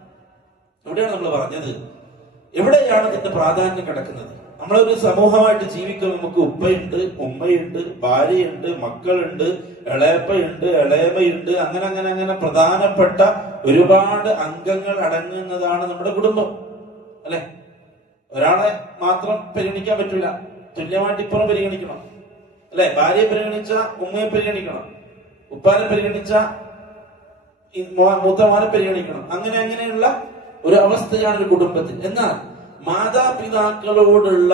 എവിടെയാണ് നമ്മൾ പറഞ്ഞത്? എവിടെയാണ് ഇതിന്റെ പ്രാധാന്യം കിടക്കുന്നത്? നമ്മളൊരു സമൂഹമായിട്ട് ജീവിക്കുമ്പോൾ നമുക്ക് ഉപ്പയുണ്ട്, ഉമ്മയുണ്ട്, ഭാര്യയുണ്ട്, മക്കളുണ്ട്, ഇളയപ്പയുണ്ട്, ഇളയമയുണ്ട്, അങ്ങനെ അങ്ങനെ അങ്ങനെ പ്രധാനപ്പെട്ട ഒരുപാട് അംഗങ്ങൾ അടങ്ങുന്നതാണ് നമ്മുടെ കുടുംബം, അല്ലെ? ഒരാളെ മാത്രം പരിഗണിക്കാൻ പറ്റൂല, തുല്യമായിട്ട് ഇപ്പുറം പരിഗണിക്കണം, അല്ലെ? ഭാര്യയെ പരിഗണിച്ച ഉമ്മയെ പരിഗണിക്കണം, ഉപ്പാനെ പരിഗണിച്ച മൂത്ത മോനെ പരിഗണിക്കണം. അങ്ങനെ അങ്ങനെയുള്ള ഒരു അവസ്ഥയാണ് ഒരു കുടുംബത്തിൽ. എന്നാൽ മാതാപിതാക്കളോടുള്ള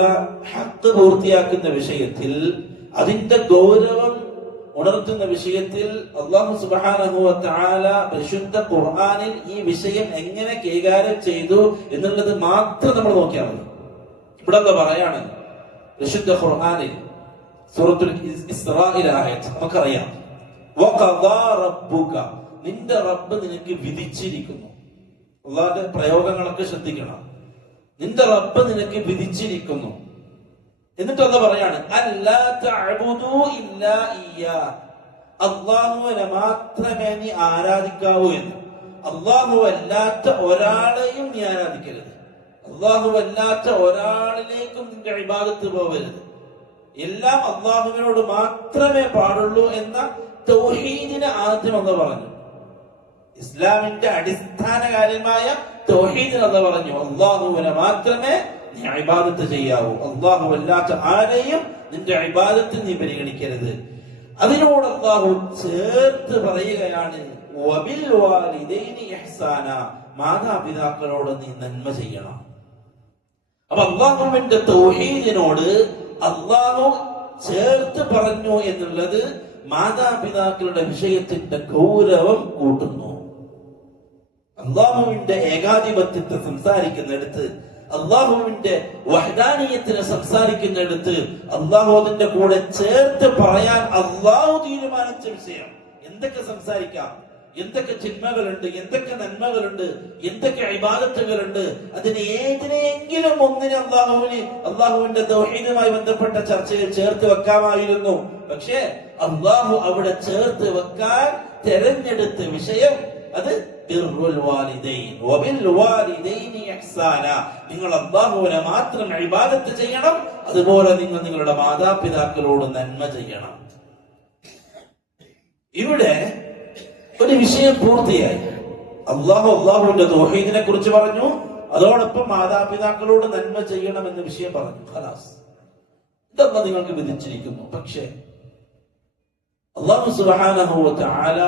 ഹക്ക് പൂർത്തിയാക്കുന്ന വിഷയത്തിൽ, അതിന്റെ ഗൗരവം ഉണർത്തുന്ന വിഷയത്തിൽ അല്ലാഹു സുബ്ഹാനഹു വ തആല പരിശുദ്ധ ഖുർആനിൽ ഈ വിഷയം എങ്ങനെ കൈകാര്യം ചെയ്തു എന്നുള്ളത് മാത്രം നമ്മൾ നോക്കിയാൽ മതി. ഇവിടെ എന്താ പറയാണ്? പരിശുദ്ധ ഖുർആനിൽ സൂറത്തുൽ ഇസ്രായിലെ ആയത്ത് നമുക്കറിയാം. വഖദാ റബ്ബുക, നിന്റെ റബ്ബ് നിനക്ക് വിധിച്ചിരിക്കുന്നു. അല്ലാഹുവിന്റെ പ്രയോഗങ്ങളൊക്കെ ശ്രദ്ധിക്കണം. നിന്റെ റബ്ബ് നിനക്ക് വിധിച്ചിരിക്കുന്നു. എന്നിട്ട് എന്താ പറയാണ്? അല്ലാ തഅബുദു ഇല്ലാ ഇയ്യാ, അല്ലാഹുവിനെ മാത്രമേ നീ ആരാധിക്കാവൂ എന്ന്. അല്ലാഹു അല്ലാത്ത ഒരാളെയും നീ ആരാധിക്കരുത്. അല്ലാഹു അല്ലാത്ത ഒരാളിലേക്കും നിന്റെ ഇബാദത്ത് പോകരുത്. എല്ലാം അല്ലാഹുവിനോട് മാത്രമേ പാടുള്ളൂ എന്ന തൗഹീദിനെ ആദ്യം എന്ന് പറഞ്ഞു. ഇസ്ലാമിന്റെ അടിസ്ഥാന കാര്യമായ തൗഹീദിനെ എന്ന് പറഞ്ഞു. അല്ലാഹുവിനെ മാത്രമേ നീ ഇബാദത്ത് ചെയ്യാവൂ. അല്ലാഹു അല്ലാത്ത ആരെയും നിന്റെ ഇബാദത്ത് നീ പരിഗണിക്കരുത്. അതിനോട് അല്ലാഹു ചേർത്ത് പറയുകയാണ് വബിൽ വാലിദൈനി ഇഹ്സാന, മാതാപിതാക്കളോട് നീ നന്മ ചെയ്യണം. അപ്പൊ അള്ളാഹുവിന്റെ തൗഹീദിനോട് അള്ളാഹു ചേർത്ത് പറഞ്ഞു എന്നുള്ളത് മാതാപിതാക്കളുടെ വിഷയത്തിന്റെ ഗൗരവം കൂട്ടുന്നു. അള്ളാഹുവിന്റെ ഏകാധിപത്യത്തെ സംസാരിക്കുന്നിടത്ത്, അള്ളാഹുവിന്റെ വഹ്ദാനിയത്തിനെ സംസാരിക്കുന്നിടത്ത് അള്ളാഹു അതിന്റെ കൂടെ ചേർത്ത് പറയാൻ അള്ളാഹു തീരുമാനിച്ച വിഷയം. എന്തൊക്കെ സംസാരിക്കാം, എന്തൊക്കെ ചിന്മകളുണ്ട്, എന്തൊക്കെ നന്മകളുണ്ട്, എന്തൊക്കെ ഇബാദത്തുകളുണ്ട്, അതിന് ഏതിനെങ്കിലും ഒന്നിനെ അള്ളാഹുവിന്റെ തൗഹീദുമായി ബന്ധപ്പെട്ട ചർച്ചയിൽ ചേർത്ത് വെക്കാമായിരുന്നു. പക്ഷേ അള്ളാഹു അവിടെ ചേർത്ത് വെക്കാൻ തെരഞ്ഞെടുത്ത വിഷയം അത് ബിർറുൽ വാലിദൈൻ വബിൽ വാലിദൈനി ഇഹ്സാന. നിങ്ങൾ അല്ലാഹുവിനെ മാത്രം ഇബാദത്ത് ചെയ്യണം, അതുപോലെ നിങ്ങൾ നിങ്ങളുടെ മാതാപിതാക്കളോട് നന്മ ചെയ്യണം. ഇവിടെ ഒരു വിഷയം പൂർത്തിയായി. അള്ളാഹുവിന്റെ തൗഹീദിനെ കുറിച്ച് പറഞ്ഞു, അതോടൊപ്പം മാതാപിതാക്കളോട് നന്മ ചെയ്യണം എന്ന വിഷയം പറഞ്ഞു. ഖലാസ്, ഇതൊക്കെ നിങ്ങൾക്ക് വിധിച്ചിരിക്കുന്നു. പക്ഷേ അല്ലാഹു സുബ്ഹാനഹു വ തആല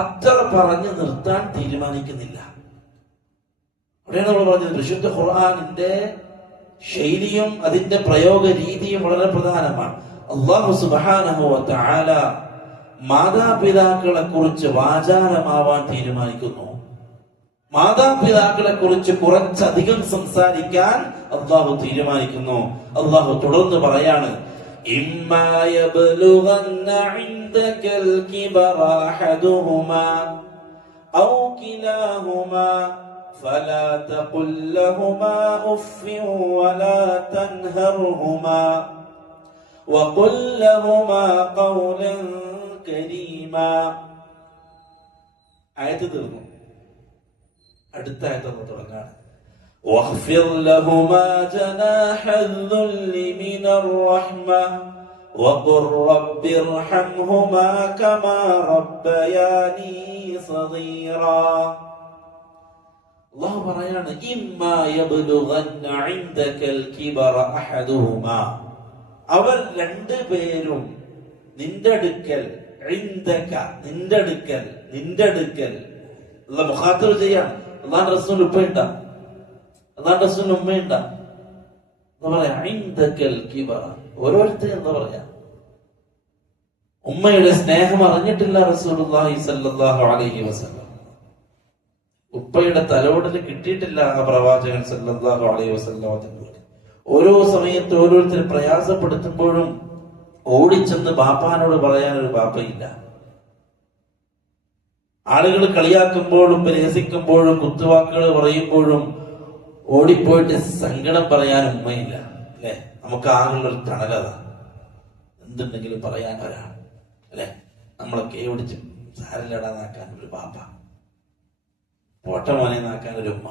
അത്ര പറഞ്ഞു നിർത്താൻ തീരുമാനിക്കുന്നില്ല. അവിടെയാണ് നമ്മൾ പറഞ്ഞത് വിശുദ്ധ ഖുർആനിന്റെ ശൈലിയും അതിന്റെ പ്രയോഗ രീതിയും വളരെ പ്രധാനമാണ്. അല്ലാഹു സുബ്ഹാനഹു വ തആല മാതാപിതാക്കളെ കുറിച്ച് വാചാലമാവാൻ തീരുമാനിക്കുന്നു. മാതാപിതാക്കളെ കുറിച്ച് കുറച്ചധികം സംസാരിക്കാൻ അള്ളാഹു തീരുമാനിക്കുന്നു. അള്ളാഹു തുടർന്ന് പറയാണ്, ഇമ്മാ യബ്ലുഗന്ന ഇൻദകൽ കിബറ അഹദുഹുമാ ഔ കിലാഹുമാ ഫലാ തഖുൽ ലഹുമാ ഉഫ്ഫിൻ വലാ തൻഹർഹുമാ വഖുൽ ലഹുമാ ഖൗലൻ കരീമ. ആയത്ത് തീർന്നു. അടുത്ത ആയത്ത് തുടങ്ങാണ്. വഖ്ഫിർ ലഹുമാ ജനാഹൽ-ദുല്ലി മിനർ റഹ്മ വഖുർ റബ്ബിർഹംഹുമാ കമാ റബ്ബയാനി സഗീറാ. അല്ലാഹു പറയാണ്, ഇമ്മാ യബ്ലുഗന്ന ഇൻദകൽ കിബറ അഹദുഹുമാ, അവർ രണ്ടുപേരും നിന്റെ അടുക്കൽ, നിന്റെ അടുക്കൽ അല്ലാഹു മുഖാത്തബ് ചെയ്യാണ്. അല്ലാഹുവിന്റെ റസൂൽ ഉപ്പയുണ്ട, അല്ലാഹുവിന്റെ റസൂൽ ഉമ്മയുണ്ട, എന്താ പറയാ? ഇൻദകൽ കിബറ. ഓരോരുത്തരും എന്താ പറയാ? ഉമ്മയുടെ സ്നേഹം അറിഞ്ഞിട്ടില്ല റസൂലുള്ളാഹി സ്വല്ലല്ലാഹു അലൈഹി വസല്ലം. ഉപ്പയുടെ തലോടൽ കിട്ടിയിട്ടില്ല ആ പ്രവാചകൻ സ്വല്ലല്ലാഹു അലൈഹി വസല്ലം. ഓരോ സമയത്ത് ഓരോരുത്തരെ പ്രയാസപ്പെടുത്തുമ്പോഴും ഓടിച്ചെന്ന് ബാപ്പാനോട് പറയാൻ ഒരു ബാപ്പയില്ല. ആളുകൾ കളിയാക്കുമ്പോഴും പരിഹസിക്കുമ്പോഴും കുത്തുവാക്കുകൾ പറയുമ്പോഴും ഓടിപ്പോയിട്ട് സങ്കടം പറയാൻ ഉമ്മയില്ല. അല്ലെ? നമുക്ക് ആളുകൾ തണലതാ, എന്തുണ്ടെങ്കിലും പറയാൻ ഒരാൾ, അല്ലെ? നമ്മളൊക്കെ ഓടിച്ച് സാരല്ലടാന്നാക്കാൻ ഒരു ബാപ്പ, പോട്ടമോനെന്നാക്കാൻ ഒരു ഉമ്മ,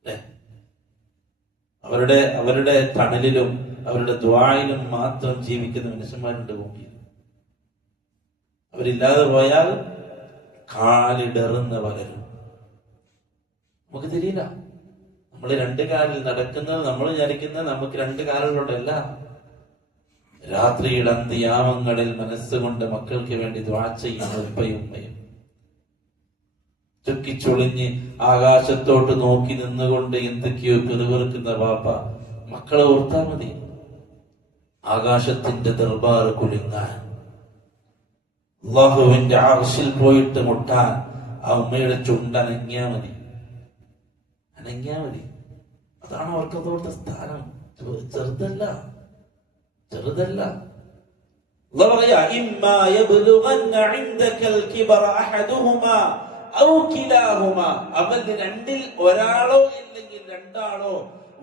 അല്ലെ? അവരുടെ തണലിലും അവരുടെ ദുആയിലും മാത്രം ജീവിക്കുന്ന മനുഷ്യന്മാരുണ്ട് ഭൂമിയിൽ. അവരില്ലാതെ പോയാൽ കാലിടറുന്ന പലരും. നമുക്ക് തിരിയില്ല. നമ്മൾ രണ്ട് കാലിൽ നടക്കുന്നത്, നമ്മൾ വിചാരിക്കുന്നത് നമുക്ക് രണ്ട് കാലുകളുണ്ടല്ല. രാത്രിയുടെ അന്തിയാമങ്ങളിൽ മനസ്സുകൊണ്ട് മക്കൾക്ക് വേണ്ടി ദുആ ചെയ്യുന്ന ഉപ്പയും ഉമ്മയും, ചുക്കിച്ചൊളിഞ്ഞ് ആകാശത്തോട്ട് നോക്കി നിന്നുകൊണ്ട് എന്തൊക്കെയോ പിറുപിറുക്കുന്ന ബാപ്പ, മക്കളെ ഓർത്താ മതി. ആകാശത്തിന്റെ ദർബാർ കുലുങ്ങാൻ, അല്ലാഹുവിന്റെ അർശിൽ പോയിട്ട് മുട്ടാൻ ആ ഉമ്മയുടെ ചുണ്ട് അനങ്ങിയാ മതി. അതാണ് അവർക്കതോടുത്ത സ്ഥാനം. ചെറുതല്ല. അല്ലാഹു പറയാ, ഇമ്മാ യബ്ലുഗന്ന ഇൻദകൽ കിബറ അഹദുഹുമാ ഔ കിലാഹുമാ, അവരിൽ രണ്ടിൽ ഒരാളോ അല്ലെങ്കിൽ രണ്ടാളോ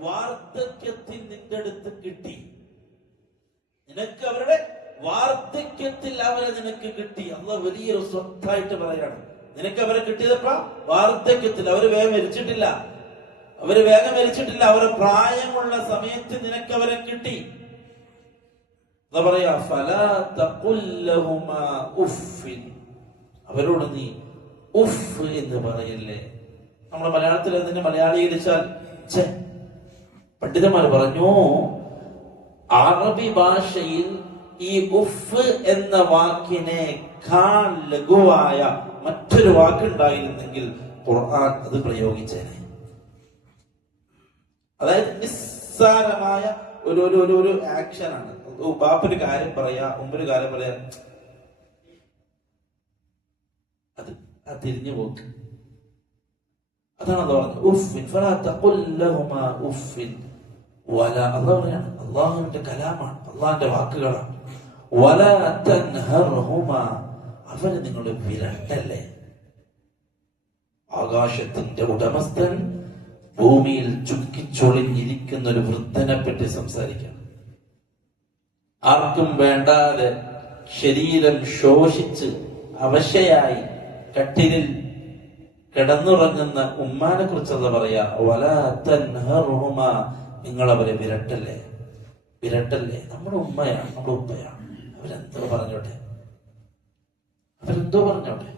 വാർദ്ധക്യത്തിൽ നിന്റെ അടുത്ത് കിട്ടി. നിനക്ക് അവരുടെ വാർദ്ധക്യത്തിൽ അവരെ നിനക്ക് കിട്ടി. അള്ളാഹു വലിയൊരു സ്വത്തായിട്ട് പറയാണ്, നിനക്ക് അവരെ കിട്ടിയതപ്പോ വാർദ്ധക്യത്തിൽ. അവര് വേഗം മരിച്ചിട്ടില്ല. അവരെ പ്രായമുള്ള സമയത്ത് നിനക്ക് അവരെ കിട്ടി. എന്താ പറയാ? ഫലാ തഖുൽ ലഹുമാ ഉഫ്ഫിൻ, അവരോട് നീ ഉഫ് എന്ന് പറയല്ലേ. നമ്മുടെ മലയാളത്തിൽ അതിനെ മലയാളീകരിച്ചാൽ പണ്ഡിതന്മാർ പറഞ്ഞു, അറബി ഭാഷയിൽ ഈ ഉഫ് എന്ന വാക്കിനെ ലഘുവായ മറ്റൊരു വാക്കുണ്ടായിരുന്നെങ്കിൽ ഖുർആൻ അത് പ്രയോഗിച്ചേനെ. അതായത് നിസ്സാരമായ ഒരു ഒരു ഒരു ആക്ഷനാണ്. ബാപ്പൊരു കാര്യം പറയാ, മുമ്പൊരു കാര്യം പറയാ, അത് തിരിഞ്ഞു പോക്ക്. അതാണ് അത് പറഞ്ഞത്. ഉഫ്ഫിൻ ഫലാ തഖുൽ ലഹുമാ ഉഫ്ഫിൻ വലാ, അല്ലാഹു പറയാണ്, അല്ലാഹുവിന്റെ കലാമാണ്, അല്ലാഹുവിന്റെ വാക്കുകളാണ്. വലാ തൻഹർഹുമാ, അവരെ നിങ്ങൾ വിരട്ടല്ലേ. ആകാശത്തിന്റെ ഉടമസ്ഥൻ ഭൂമിയിൽ ചുക്കിച്ചൊളിഞ്ഞിരിക്കുന്ന ഒരു വൃദ്ധനെ പറ്റി സംസാരിക്കണം. ആർക്കും വേണ്ടാതെ ശരീരം ശോഷിച്ച് അവശയായി കട്ടിലിൽ കിടന്നുറങ്ങുന്ന ഉമ്മാനെ കുറിച്ചല്ല പറയാ. വലാ തൻഹർഹുമാ, നിങ്ങൾ അവരെ വിരട്ടല്ലേ, വിരട്ടല്ലേ. നമ്മുടെ ഉമ്മയാണ്, നമ്മുടെ ഉപ്പയാണ്. അവരെന്തോ പറഞ്ഞോട്ടെ, അവരെന്തോ പറഞ്ഞോട്ടെ,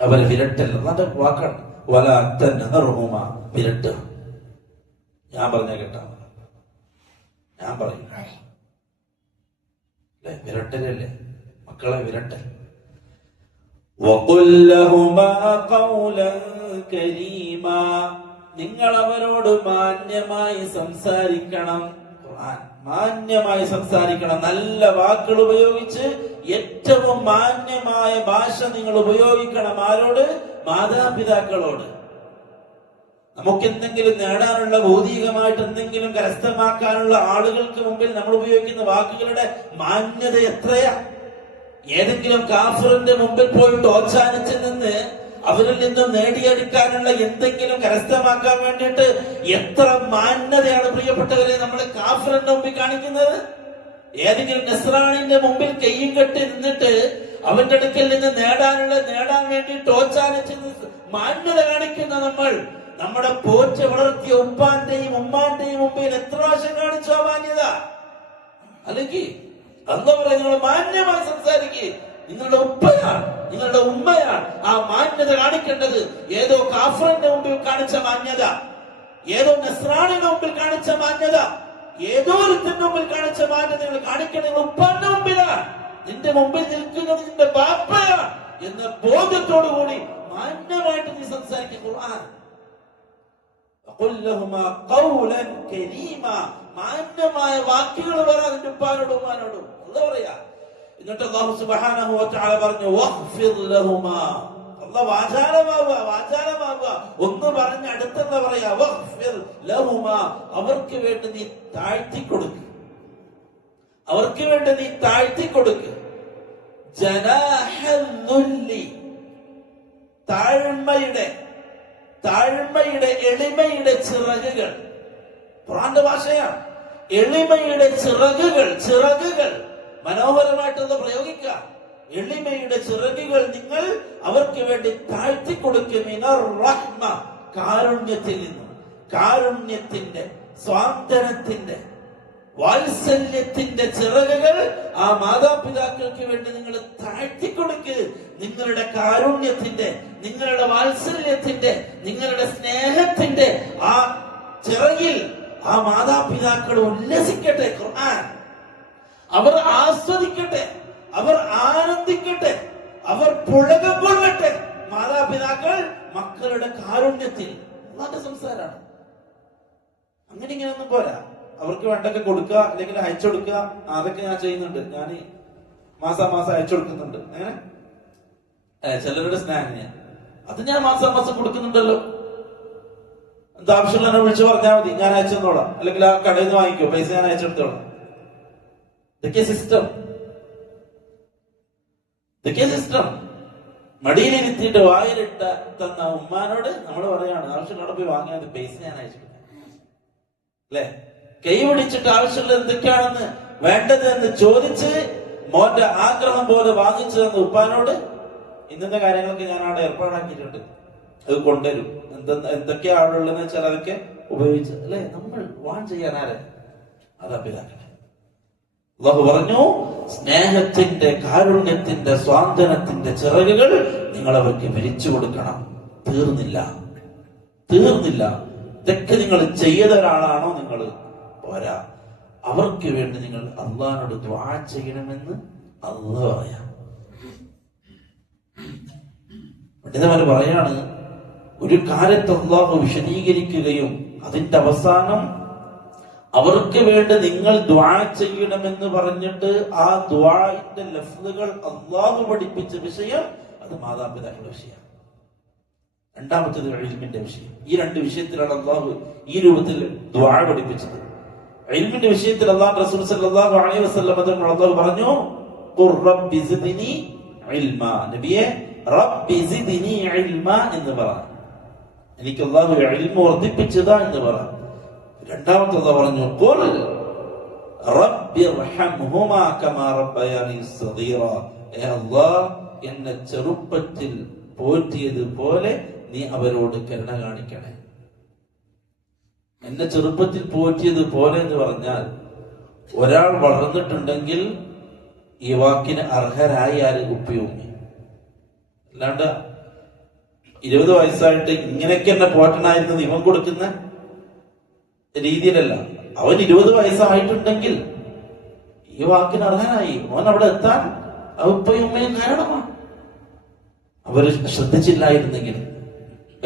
അവരെ വിരട്ടല്ല. അതാന്റെ വാക്കാണ്. വലാ തൻഹർഹുമാ, വിരട്ടുക. ഞാൻ പറഞ്ഞ കേട്ടാ, ഞാൻ പറയും അല്ലെ, വിരട്ടലല്ലേ മക്കളെ, വിരട്ടൽ. വഖുൽ ലഹുമാ ഖൗലൻ കരീമാ, നിങ്ങൾ അവരോട് മാന്യമായി സംസാരിക്കണം. ഖുർആൻ മാന്യമായി സംസാരിക്കണം. നല്ല വാക്കുകൾ ഉപയോഗിച്ച് ഏറ്റവും മാന്യമായ ഭാഷ നിങ്ങൾ ഉപയോഗിക്കണം. ആരോട്? മാതാപിതാക്കളോട്. നമുക്ക് എന്തെങ്കിലും നേടാനുള്ള, ഭൗതികമായിട്ട് എന്തെങ്കിലും കരസ്ഥമാക്കാനുള്ള ആളുകൾക്ക് മുമ്പിൽ നമ്മൾ ഉപയോഗിക്കുന്ന വാക്കുകളുടെ മാന്യത എത്രയാ. ഏതെങ്കിലും കാഫിറിന്റെ മുമ്പിൽ പോയിട്ട് ഓച്ചാനിച്ച് നിന്ന് അവരിൽ നിന്നും നേടിയെടുക്കാനുള്ള എന്തെങ്കിലും കരസ്ഥമാക്കാൻ വേണ്ടിയിട്ട് എത്ര മാന്യതയാണ് പ്രിയപ്പെട്ടവരെ നമ്മൾ കാഫിറിന്റെ മുമ്പിൽ കാണിക്കുന്നത്. ഏതെങ്കിലും നസ്രാണിന്റെ മുമ്പിൽ കയ്യും കെട്ടി നിന്നിട്ട് അവന്റെ അടുക്കൽ നിന്ന് നേടാൻ വേണ്ടിയിട്ട് ഓച്ചാനിച്ച് മാന്യത കാണിക്കുന്ന നമ്മൾ നമ്മുടെ പോറ്റ വളർത്തിയ ഉപ്പാന്റെയും ഉമ്മാന്റെയും മുമ്പിൽ എത്ര പ്രാവശ്യം കാണിച്ചോ മാന്യത. അല്ലെങ്കിൽ അന്ന് പറയാം, നിങ്ങൾ മാന്യമായി സംസാരിക്കുക. നിങ്ങളുടെ ഉപ്പയാണ്, നിങ്ങളുടെ ഉമ്മയാണ് ആ മാന്യത കാണിക്കേണ്ടത്. ഏതോ കാഫറിന്റെ മുമ്പിൽ കാണിച്ച മാന്യത, ഏതോ നസ്രാണിയുടെ മുമ്പിൽ കാണിച്ച മാന്യത, ഏതോ ഒരുത്തിന്റെ മുമ്പിൽ കാണിച്ച മാന്യത നിങ്ങൾ കാണിക്കേണ്ടത് നിങ്ങൾ ഉപ്പാന്റെ മുമ്പിലാണ്. നിന്റെ മുമ്പിൽ നിൽക്കുന്നത് നിന്റെ ബാപ്പയാണ് എന്ന ബോധത്തോടു കൂടി മാന്യമായിട്ട് നീ സംസാരിക്കുക. ഖുർആൻ മാന്യമായ വാക്കുകൾ പറയാ നിന്റെ ഉപ്പാനോടും ഉമ്മാനോടും. എന്താ പറയാ? എന്നിട്ട് അല്ലാഹു സുബ്ഹാനഹു വ തആല പറഞ്ഞു, വഖ്ഫിദ് ലഹുമാ, അല്ലാഹു വാചാലമാവുക. ഒന്ന് പറഞ്ഞ അടുത്തെന്താ പറയാ? വഖ്ഫിദ് ലഹുമാ, അവർക്ക് വേണ്ടി നീ താഴ്ത്തി കൊടുക്ക്, അവർക്ക് വേണ്ടി നീ താഴ്ത്തി കൊടുക്ക്. ജനാഹൽ ദുല്ലി, താഴ്മയുടെ എളിമയുടെ ചിറകുകൾ. ഖുർആന്റെ ഭാഷയാണ്. എളിമയുടെ ചിറകുകൾ മനോഹരമായിട്ടൊന്ന് പ്രയോഗിക്കുക. എളിമയുടെ ചിറകുകൾ നിങ്ങൾ അവർക്ക് വേണ്ടി താഴ്ത്തി കൊടുക്കും. കാരുണ്യത്തിൽ നിന്നും, കാരുണ്യത്തിന്റെ, സ്വാന്തനത്തിന്റെ, വാത്സല്യത്തിന്റെ ചിറകുകൾ ആ മാതാപിതാക്കൾക്ക് വേണ്ടി നിങ്ങൾ താഴ്ത്തി കൊടുക്ക്. നിങ്ങളുടെ കാരുണ്യത്തിന്റെ, നിങ്ങളുടെ വാത്സല്യത്തിന്റെ, നിങ്ങളുടെ സ്നേഹത്തിന്റെ ആ ചിറകിൽ ആ മാതാപിതാക്കൾ ഉല്ലസിക്കട്ടെ. ഖുർആൻ അവർ ആസ്വദിക്കട്ടെ, അവർ ആനന്ദിക്കട്ടെ, അവർ പുളകം കൊള്ളട്ടെ. മാതാപിതാക്കൾ മക്കളുടെ കാരുണ്യത്തിൽ. അല്ലാഹുവിന്റെ സംസാരമാണ്. അങ്ങനെ ഇങ്ങനെയൊന്നും പോരാ. അവർക്ക് വേണ്ടൊക്കെ കൊടുക്കുക, അല്ലെങ്കിൽ അയച്ചു കൊടുക്കുക. അതൊക്കെ ഞാൻ ചെയ്യുന്നുണ്ട്. ഞാൻ മാസം അയച്ചു കൊടുക്കുന്നുണ്ട്. അങ്ങനെ ചിലരുടെ സ്നേഹം അത് ഞാൻ മാസം കൊടുക്കുന്നുണ്ടല്ലോ. എന്താവശ്യമുള്ള എന്നെ വിളിച്ചു പറഞ്ഞാൽ മതി, ഞാൻ അയച്ചു തന്നോളാം. അല്ലെങ്കിൽ ആ കടയിൽ നിന്ന് വാങ്ങിക്കോ, പൈസ ഞാൻ അയച്ചെടുത്തോളാം. ഇതൊക്കെ സിസ്റ്റം. മടിയിലിരുത്തിയിട്ട് വായിലിട്ട തന്ന ഉമ്മാനോട് നമ്മൾ പറയാണ്, ആവശ്യമുള്ള പോയി വാങ്ങിയാൽ മതി, പൈസ ഞാൻ അയച്ചു കൊടുക്കാം. അല്ലെ? കൈ പിടിച്ചിട്ട് ആവശ്യമുള്ളത് എന്തൊക്കെയാണെന്ന് വേണ്ടത് എന്ന് ചോദിച്ച് മോന്റെ ആഗ്രഹം പോലെ വാങ്ങിച്ചു തന്ന ഉപ്പാനോട് ഇന്നത്തെ കാര്യങ്ങളൊക്കെ ഞാൻ അവിടെ ഏർപ്പാടാക്കിയിട്ടുണ്ട്, അത് കൊണ്ടുവരും. എന്തൊക്കെയാ അവിടെ ഉള്ളതെന്ന് വെച്ചാൽ അതൊക്കെ ഉപയോഗിച്ച് അല്ലെ നമ്മൾ വാൺ ചെയ്യാൻ ആരെ? മാതാപിതാക്കളെ. അല്ലാഹു പറഞ്ഞു, സ്നേഹത്തിന്റെ, കാരുണ്യത്തിന്റെ, സ്വാന്തനത്തിന്റെ ചിറകുകൾ നിങ്ങൾ അവർക്ക് വിരിച്ചു കൊടുക്കണം. തീർന്നില്ല. ഇതൊക്കെ നിങ്ങൾ ചെയ്ത ഒരാളാണോ നിങ്ങൾ? പോരാ. അവർക്ക് വേണ്ടി നിങ്ങൾ അള്ളാഹിനോട് ദുആ ചെയ്യണമെന്ന് അല്ലാഹു പറയാം. എന്നവർ പറയാണ്, ഒരു കാര്യത്തെ അല്ലാഹു വിശദീകരിക്കുകയും അതിന്റെ അവസാനം അവർക്ക് വേണ്ടി നിങ്ങൾ ദുആ ചെയ്യണമെന്ന് പറഞ്ഞിട്ട് ആ ദുആഇന്റെ ലഫ്ളുകൾ അല്ലാഹു പഠിപ്പിച്ച വിഷയം അത് മാതാപിതാക്കളുടെ വിഷയം. രണ്ടാമത്തേത് ഇൽമിന്റെ വിഷയം. ഈ രണ്ട് വിഷയത്തിലാണ് അല്ലാഹു ഈ രൂപത്തിൽ ദുആ പഠിപ്പിച്ചത്. ഇൽമിന്റെ വിഷയത്തിൽ അല്ലാഹു റസൂൽ സല്ലല്ലാഹു അലൈഹി വസല്ലം അല്ലാഹു പറഞ്ഞു, ഖുർ റബ്ബി സിദ്നി ഇൽമാ. നബിയെ റബ്ബി സിദ്നി ഇൽമാ എന്ന് പറ, എനിക്ക് അല്ലാഹു ഇൽമ വർദ്ധിപ്പിച്ചതാ എന്ന് പറ. രണ്ടാമത്തെ അല്ലാഹു പറഞ്ഞു, ഖുൽ റബ്ബി ഇർഹംഹുമാ കമാ റബ്ബയാനി സഗീറ. അല്ലാഹ് എന്നെ ചെറുപ്പത്തിൽ പോറ്റിയതുപോലെ നീ അവരോട് കരുണ കാണിക്കണേ. എന്നെ ചെറുപ്പത്തിൽ പോറ്റിയതുപോലെ എന്ന് പറഞ്ഞാൽ ഒരാൾ വളർന്നിട്ടുണ്ടെങ്കിൽ ഈ വാക്കിന് അർഹരായാൽ ഉപ്പയും അല്ലാണ്ട് 20 വയസ്സായിട്ട് ഇങ്ങനെയൊക്കെ എന്നെ പോറ്റണായിരുന്നത് ഇവൻ കൊടുക്കുന്ന രീതിയിലല്ല. അവൻ 20 വയസ്സായിട്ടുണ്ടെങ്കിൽ ഈ വാക്കിന് അർഹനായി. അവൻ അവിടെ എത്താൻ ഉപ്പയും ഉമ്മയും കാരണമാണ്. അവര് ശ്രദ്ധിച്ചില്ലായിരുന്നെങ്കിൽ,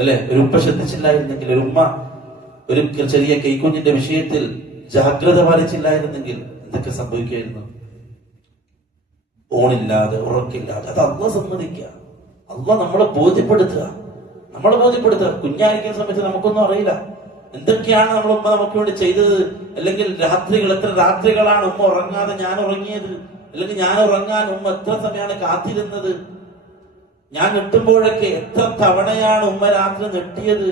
അല്ലെ, ഒരു ഉപ്പ ശ്രദ്ധിച്ചില്ലായിരുന്നെങ്കിൽ, ഒരു ഉമ്മ ഒരു ചെറിയ കൈക്കുഞ്ഞിന്റെ വിഷയത്തിൽ ജാഗ്രത പാലിച്ചില്ലായിരുന്നെങ്കിൽ എന്തൊക്കെ സംഭവിക്കായിരുന്നു? ഊണില്ലാതെ, ഉറക്കില്ലാതെ. അത് അള്ളാഹ് സമ്മതിക്കുക, അള്ളാഹ് നമ്മളെ ബോധ്യപ്പെടുത്തുക. കുഞ്ഞായിരിക്കുന്ന സമയത്ത് നമുക്കൊന്നും അറിയില്ല എന്തൊക്കെയാണ് നമ്മൾ ഉമ്മ നമുക്ക് വേണ്ടി ചെയ്തത്. അല്ലെങ്കിൽ രാത്രികൾ, എത്ര രാത്രികളാണ് ഉമ്മ ഉറങ്ങാതെ ഞാൻ ഉറങ്ങിയത്, അല്ലെങ്കിൽ ഞാൻ ഉറങ്ങാൻ ഉമ്മ എത്ര സമയമാണ് കാത്തിരുന്നത്, ഞാൻ നെട്ടുമ്പോഴൊക്കെ എത്ര തവണയാണ് ഉമ്മ രാത്രി നെട്ടിയത്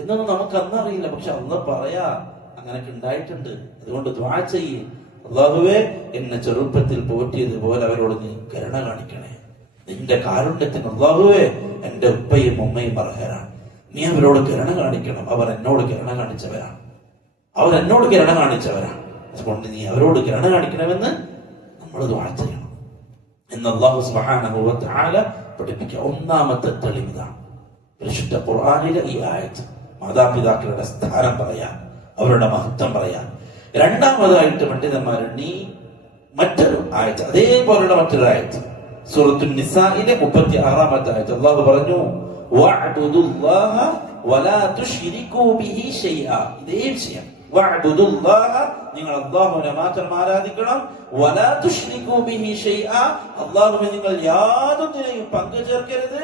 എന്നൊന്നും നമുക്ക് അന്നറിയില്ല. പക്ഷെ അള്ളാഹ് പറയാ അങ്ങനെയൊക്കെ ഉണ്ടായിട്ടുണ്ട്. അതുകൊണ്ട് ദുആ ചെയ്യ്, അല്ലാഹുവേ എന്നെ ചെറുപ്പത്തിൽ പോറ്റിയതുപോലെ അവരോട് നീ കരുണ കാണിക്കണേ. നിന്റെ കാരുണ്യത്തിന് അല്ലാഹുവേ എന്റെ ഉപ്പയും ഉമ്മയും അർഹരാണ്, നീ അവരോട് കരുണ കാണിക്കണം. അവർ എന്നോട് കരുണ കാണിച്ചവരാണ്. അതുകൊണ്ട് നീ അവരോട് കരുണ കാണിക്കണമെന്ന് നമ്മൾ ദുആ ചെയ്യണം എന്ന് അല്ലാഹു സുബ്ഹാനഹു വ തആല പഠിപ്പിക്കുക. ഒന്നാമത്തെ തെളിവിതാണ് പരിശുദ്ധ ഖുർആനിലെ ഈ ആയത്ത്. മാതാപിതാക്കളുടെ സ്ഥാനം പറയാൻ, അവരുടെ മഹത്വം പറയാൻ. രണ്ടാമതായിട്ട് പണ്ഡിതന്മാർ നീ മറ്റൊരു ആയത്ത്, അതേപോലുള്ള മറ്റൊരു ആയത്ത്, സൂറത്തുൻ നിസാഇലെ 36-ാമത്തെ ആയത്ത്. അല്ലാഹു പറഞ്ഞു, വഅബ്ദുല്ലാഹ വലാ തുശ്രികൂ ബിഹി ശൈആ. ഇതേ വിഷയം, വഅബ്ദുല്ലാഹ, നിങ്ങൾ അല്ലാഹുവിനെ മാത്രം ആരാധിക്കണം, വലാ തുശ്രികൂ ബിഹി ശൈആ, അല്ലാഹുവിനെ നിങ്ങൾ യാതൊന്നിനെയും പങ്കു ചേർക്കരുത്,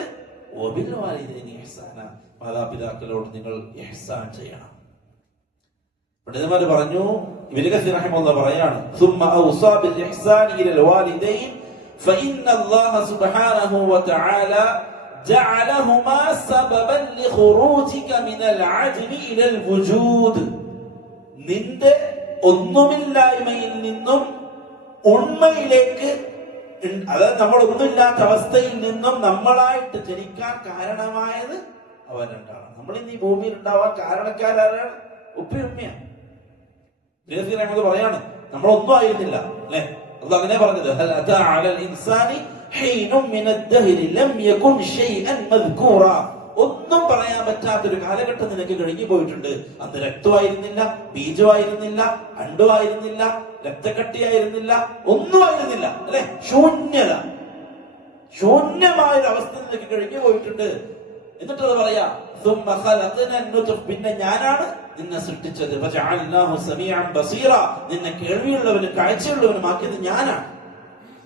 വബിൽ വാലിദൈനി ഇഹ്സാന, മാതാപിതാക്കളോട് നിങ്ങൾ ഇഹ്സാൻ ചെയ്യണം. പണ്ഡിതന്മാർ പറഞ്ഞു, ഇബ്നു കസീർ റഹിമഹുല്ലാഹ് പറയാണ്, ثم اوصى بالاحسان الى الوالدين فان الله سبحانه وتعالى جعلهما سببا لخروجك من العدم الى الوجود. നിന്റെ ഒന്നുമില്ലായ്മയിൽ നിന്നും ഉണ്മയിലേക്ക്, അതായത് നമ്മൾ ഒന്നുമില്ലാത്ത അവസ്ഥയിൽ നിന്നും നമ്മളായിട്ട് ജനിക്കാൻ കാരണമായത് അവൻ രണ്ടാണ്. നമ്മൾ ഇന്ന് ഈ ഭൂമിയിൽ ഉണ്ടാവാൻ കാരണക്കാരാണ് ഉപ്പയും ഉമ്മയാണ്. പറയാണ് നമ്മളൊന്നും ആയിരുന്നില്ല, അല്ലെ? അത് അങ്ങനെ പറഞ്ഞത്, ഒന്നും പറയാൻ പറ്റാത്തൊരു കാലഘട്ടം നിനക്ക് കഴിഞ്ഞു പോയിട്ടുണ്ട്. അന്ന് രക്തമായിരുന്നില്ല, ബീജമായിരുന്നില്ല, അണ്ടുമായിരുന്നില്ല, രക്തക്കട്ടിയായിരുന്നില്ല, ഒന്നും ആയിരുന്നില്ല, അല്ലെ? ശൂന്യമായൊരു അവസ്ഥ നിനക്ക് കഴിഞ്ഞു പോയിട്ടുണ്ട്. എന്നിട്ടത് പറയാ, പിന്നെ ഞാനാണ് നിന്നെ സൃഷ്ടിച്ചത്, നിന്നെ കേൾവിയുള്ളവനും കാഴ്ചയുള്ളവനും ആക്കിയത് ഞാനാണ്.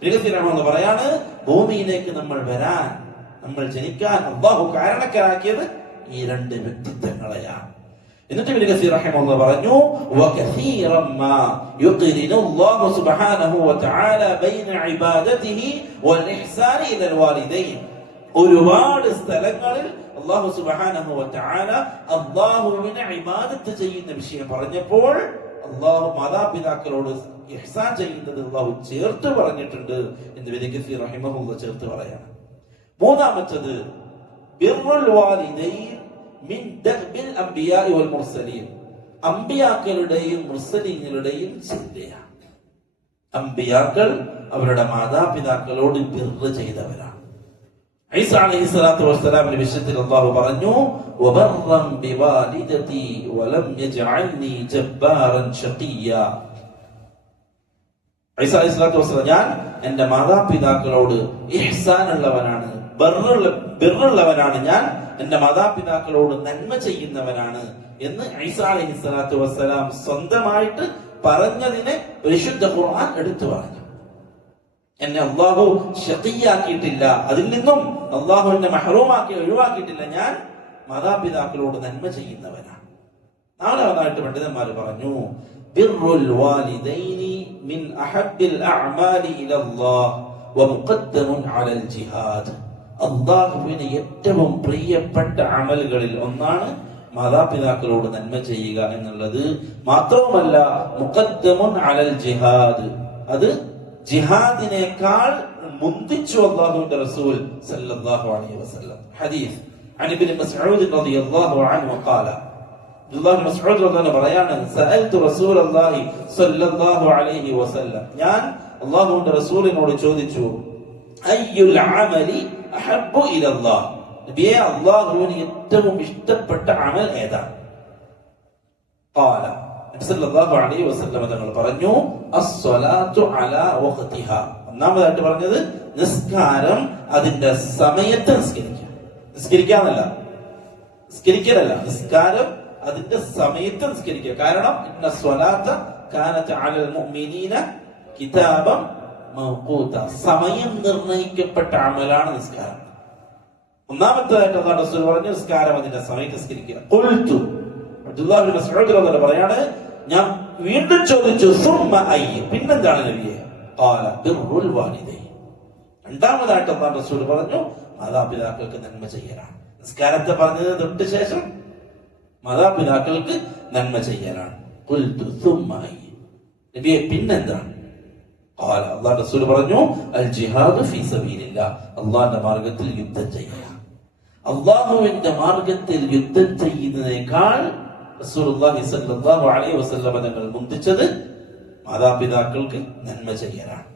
എന്ന് പറയാണ്, ഭൂമിയിലേക്ക് നമ്മൾ വരാൻ, നമ്മൾ ജനിക്കാൻ അല്ലാഹു കാരണക്കാരാക്കിയത് ഈ രണ്ട് വ്യക്തിത്വങ്ങളെയാണ്. എന്നിട്ട് ഇബ്നു കസീർ റഹിമഹുല്ലാഹ് പറഞ്ഞു, വകസീറൻ മാ യുഖ്രിനു അല്ലാഹു സുബ്ഹാനഹു വതആല ബൈന ഇബാദതിഹി വൽ ഇഹ്സാനി ഇലൽ വാലിദൈൻ. ഒരുപാട് സ്ഥലങ്ങളിൽ അല്ലാഹു സുബ്ഹാനഹു വതആല അല്ലാഹുവിനെ ഇബാദത്ത് ചെയ്യുന്ന വിഷയം പറഞ്ഞപ്പോൾ അല്ലാഹു മാതാപിതാക്കളോട് ഇഹ്സാൻ ചെയ്യുന്നത് അല്ലാഹു ചേർത്ത് പറഞ്ഞിട്ടുണ്ട് എന്ന് ഇബ്നു കസീർ റഹിമഹുല്ലാഹ് ചേർത്ത് പറയാണ്. മൂന്നാമത്തേത് ബിർറുൽ വാലിദൈൻ മിൻ ദഅബിൽ അംബിയാഇ വൽ മുർസലീൻ. അംബിയാക്കളുടെയും മുർസലീങ്ങളുടെയും ചിന്തയാണ്. അംബിയാക്കൾ അവരുടെ മാതാപിതാക്കളോട് ബിർറ് ചെയ്തവരാണ്. ഈസ അലൈഹിസ്സലാത്തു വസ്സലാമിന്റെ വിഷയത്തിൽ അല്ലാഹു പറഞ്ഞു, വബർറൻ ബിവാലിദതി വലം യജ്അൽനി ജബ്ബാറൻ ശഖിയ്യ. ഈസ അലൈഹിസ്സലാത്തു വസ്സലാം, ഞാൻ എന്റെ മാതാപിതാക്കളോട് ഇഹ്സാൻ ഉള്ളവനാണ്, ബിറുള്ളവനാണ് ഞാൻ, എന്റെ മാതാപിതാക്കളോട് നന്മ ചെയ്യുന്നവനാണ് എന്ന് ഈസാ അലൈഹിസ്സലാത്തു വസ്സലാം സ്വന്തമായിട്ട് പറഞ്ഞതിനെ പരിശുദ്ധ ഖുർആൻ എടുത്തു പറഞ്ഞു. എന്നെ അള്ളാഹു ശഖിയാക്കിയിട്ടില്ല, അതിൽ നിന്നും അള്ളാഹു എന്നെ മഹ്റൂമാക്കി ഒഴിവാക്കിയിട്ടില്ല, ഞാൻ മാതാപിതാക്കളോട് നന്മ ചെയ്യുന്നവനാണ്. നാലാമതായിട്ട് പണ്ഡിതന്മാർ പറഞ്ഞു, ബിർറുൽ വാലിദൈനി മിൻ അഹബ്ബിൽ അഅമാലി ഇലല്ലാഹ് വമുഖദ്ദമുൻ അലൽ ജിഹാദ്. അള്ളാഹുവിന് ഏറ്റവും പ്രിയപ്പെട്ട അമലുകളിൽ ഒന്നാണ് മാതാപിതാക്കളോട് നന്മ ചെയ്യുക എന്നുള്ളത്. മാത്രവുമല്ല മുഖദ്ദമുൻ അലൽ ജിഹാദ്, അത് ജിഹാദിനേക്കാൾ മുന്തിച്ചു അല്ലാഹുവിന്റെ റസൂൽ സല്ലല്ലാഹു അലൈഹി വസല്ലം. ഹദീസ് عن ابن مسعود رضي الله عنه قال അബ്ദുല്ലാഹ് ഇബ്നു മസ്ഊദ് റളിയല്ലാഹു അൻഹു പറയാണ്, സഅൽതു റസൂലല്ലാഹി സ്വല്ലല്ലാഹു അലൈഹി വസല്ലം, ഞാൻ അല്ലാഹുവിന്റെ റസൂലിനോട് ചോദിച്ചു, അയ്യുൽ അമലി അഹബ്ബു ഇലല്ലാഹ്, നബിയേ അല്ലാഹുവിന് ഏറ്റവും ഇഷ്ടപ്പെട്ട അമൽ ഏതാണ്? ഖാല നബി സല്ലല്ലാഹു അലൈഹി വസല്ലം തങ്ങൾ പറഞ്ഞു, അസ്സലാത്തു അലാ വഖതിഹാ. ഒന്നാമതായിട്ട് പറഞ്ഞത് നിസ്കാരം അതിന്റെ സമയത്ത് നിസ്കരിക്കാനല്ല, നിസ്കാരം അതിന്റെ സമയത്ത് നിസ്കരിക്കുക. കാരണം ഇന്ന സ്വലാത്ത കാനത്ത് അലൽ മുഅ്മിനീന കിതാബൻ മൗഖൂത, സമയം നിർണയിക്കപ്പെട്ട അമലാണ് നിസ്കാരം. ഒന്നാമത്തേതായിട്ട് അല്ലാഹു റസൂൽ പറഞ്ഞു, നിസ്കാരം അതിന്റെ സമയത്ത് നിസ്കരിക്കുക. ഖുൽതു, അബ്ദുല്ലാഹ് ഇബ്നു മസ്ഊദ് റളിയല്ലാഹു അൻഹു പറയാണ്, ഞാൻ വീണ്ടും ചോദിച്ചു, സുമ്മ അയ്യ, പിന്നെന്താണ് നബിയെ? ഖാല ബിർറുൽ വാലിദൈൻ. രണ്ടാമതായിട്ട് അല്ലാഹു റസൂൽ പറഞ്ഞു, മാതാപിതാക്കൾക്ക് നന്മ ചെയ്യലാണ്. നിസ്കാരത്തെ പറഞ്ഞത് തൊട്ട് ശേഷം മാതാപിതാക്കൾക്ക് നന്മ ചെയ്യലാണ്. ഖുൽതു സുമ്മ അയ്യ, നബിയെ പിന്നെന്താണ്? ഖാല, അല്ലാഹു റസൂൽ പറഞ്ഞു, അൽ ജിഹാദു ഫീ സബീലില്ലാഹ്, അല്ലാഹുവിന്റെ മാർഗ്ഗത്തിൽ യുദ്ധം ചെയ്യുക. അല്ലാഹുവിന്റെ മാർഗ്ഗത്തിൽ യുദ്ധം ചെയ്യുന്നതിനേക്കാൾ റസൂലുള്ളാഹി സ്വല്ലല്ലാഹു അലൈഹി വസല്ലം തങ്ങൾ മുന്തിച്ചത് മാതാപിതാക്കൾക്ക് നന്മ ചെയ്യലാണ്.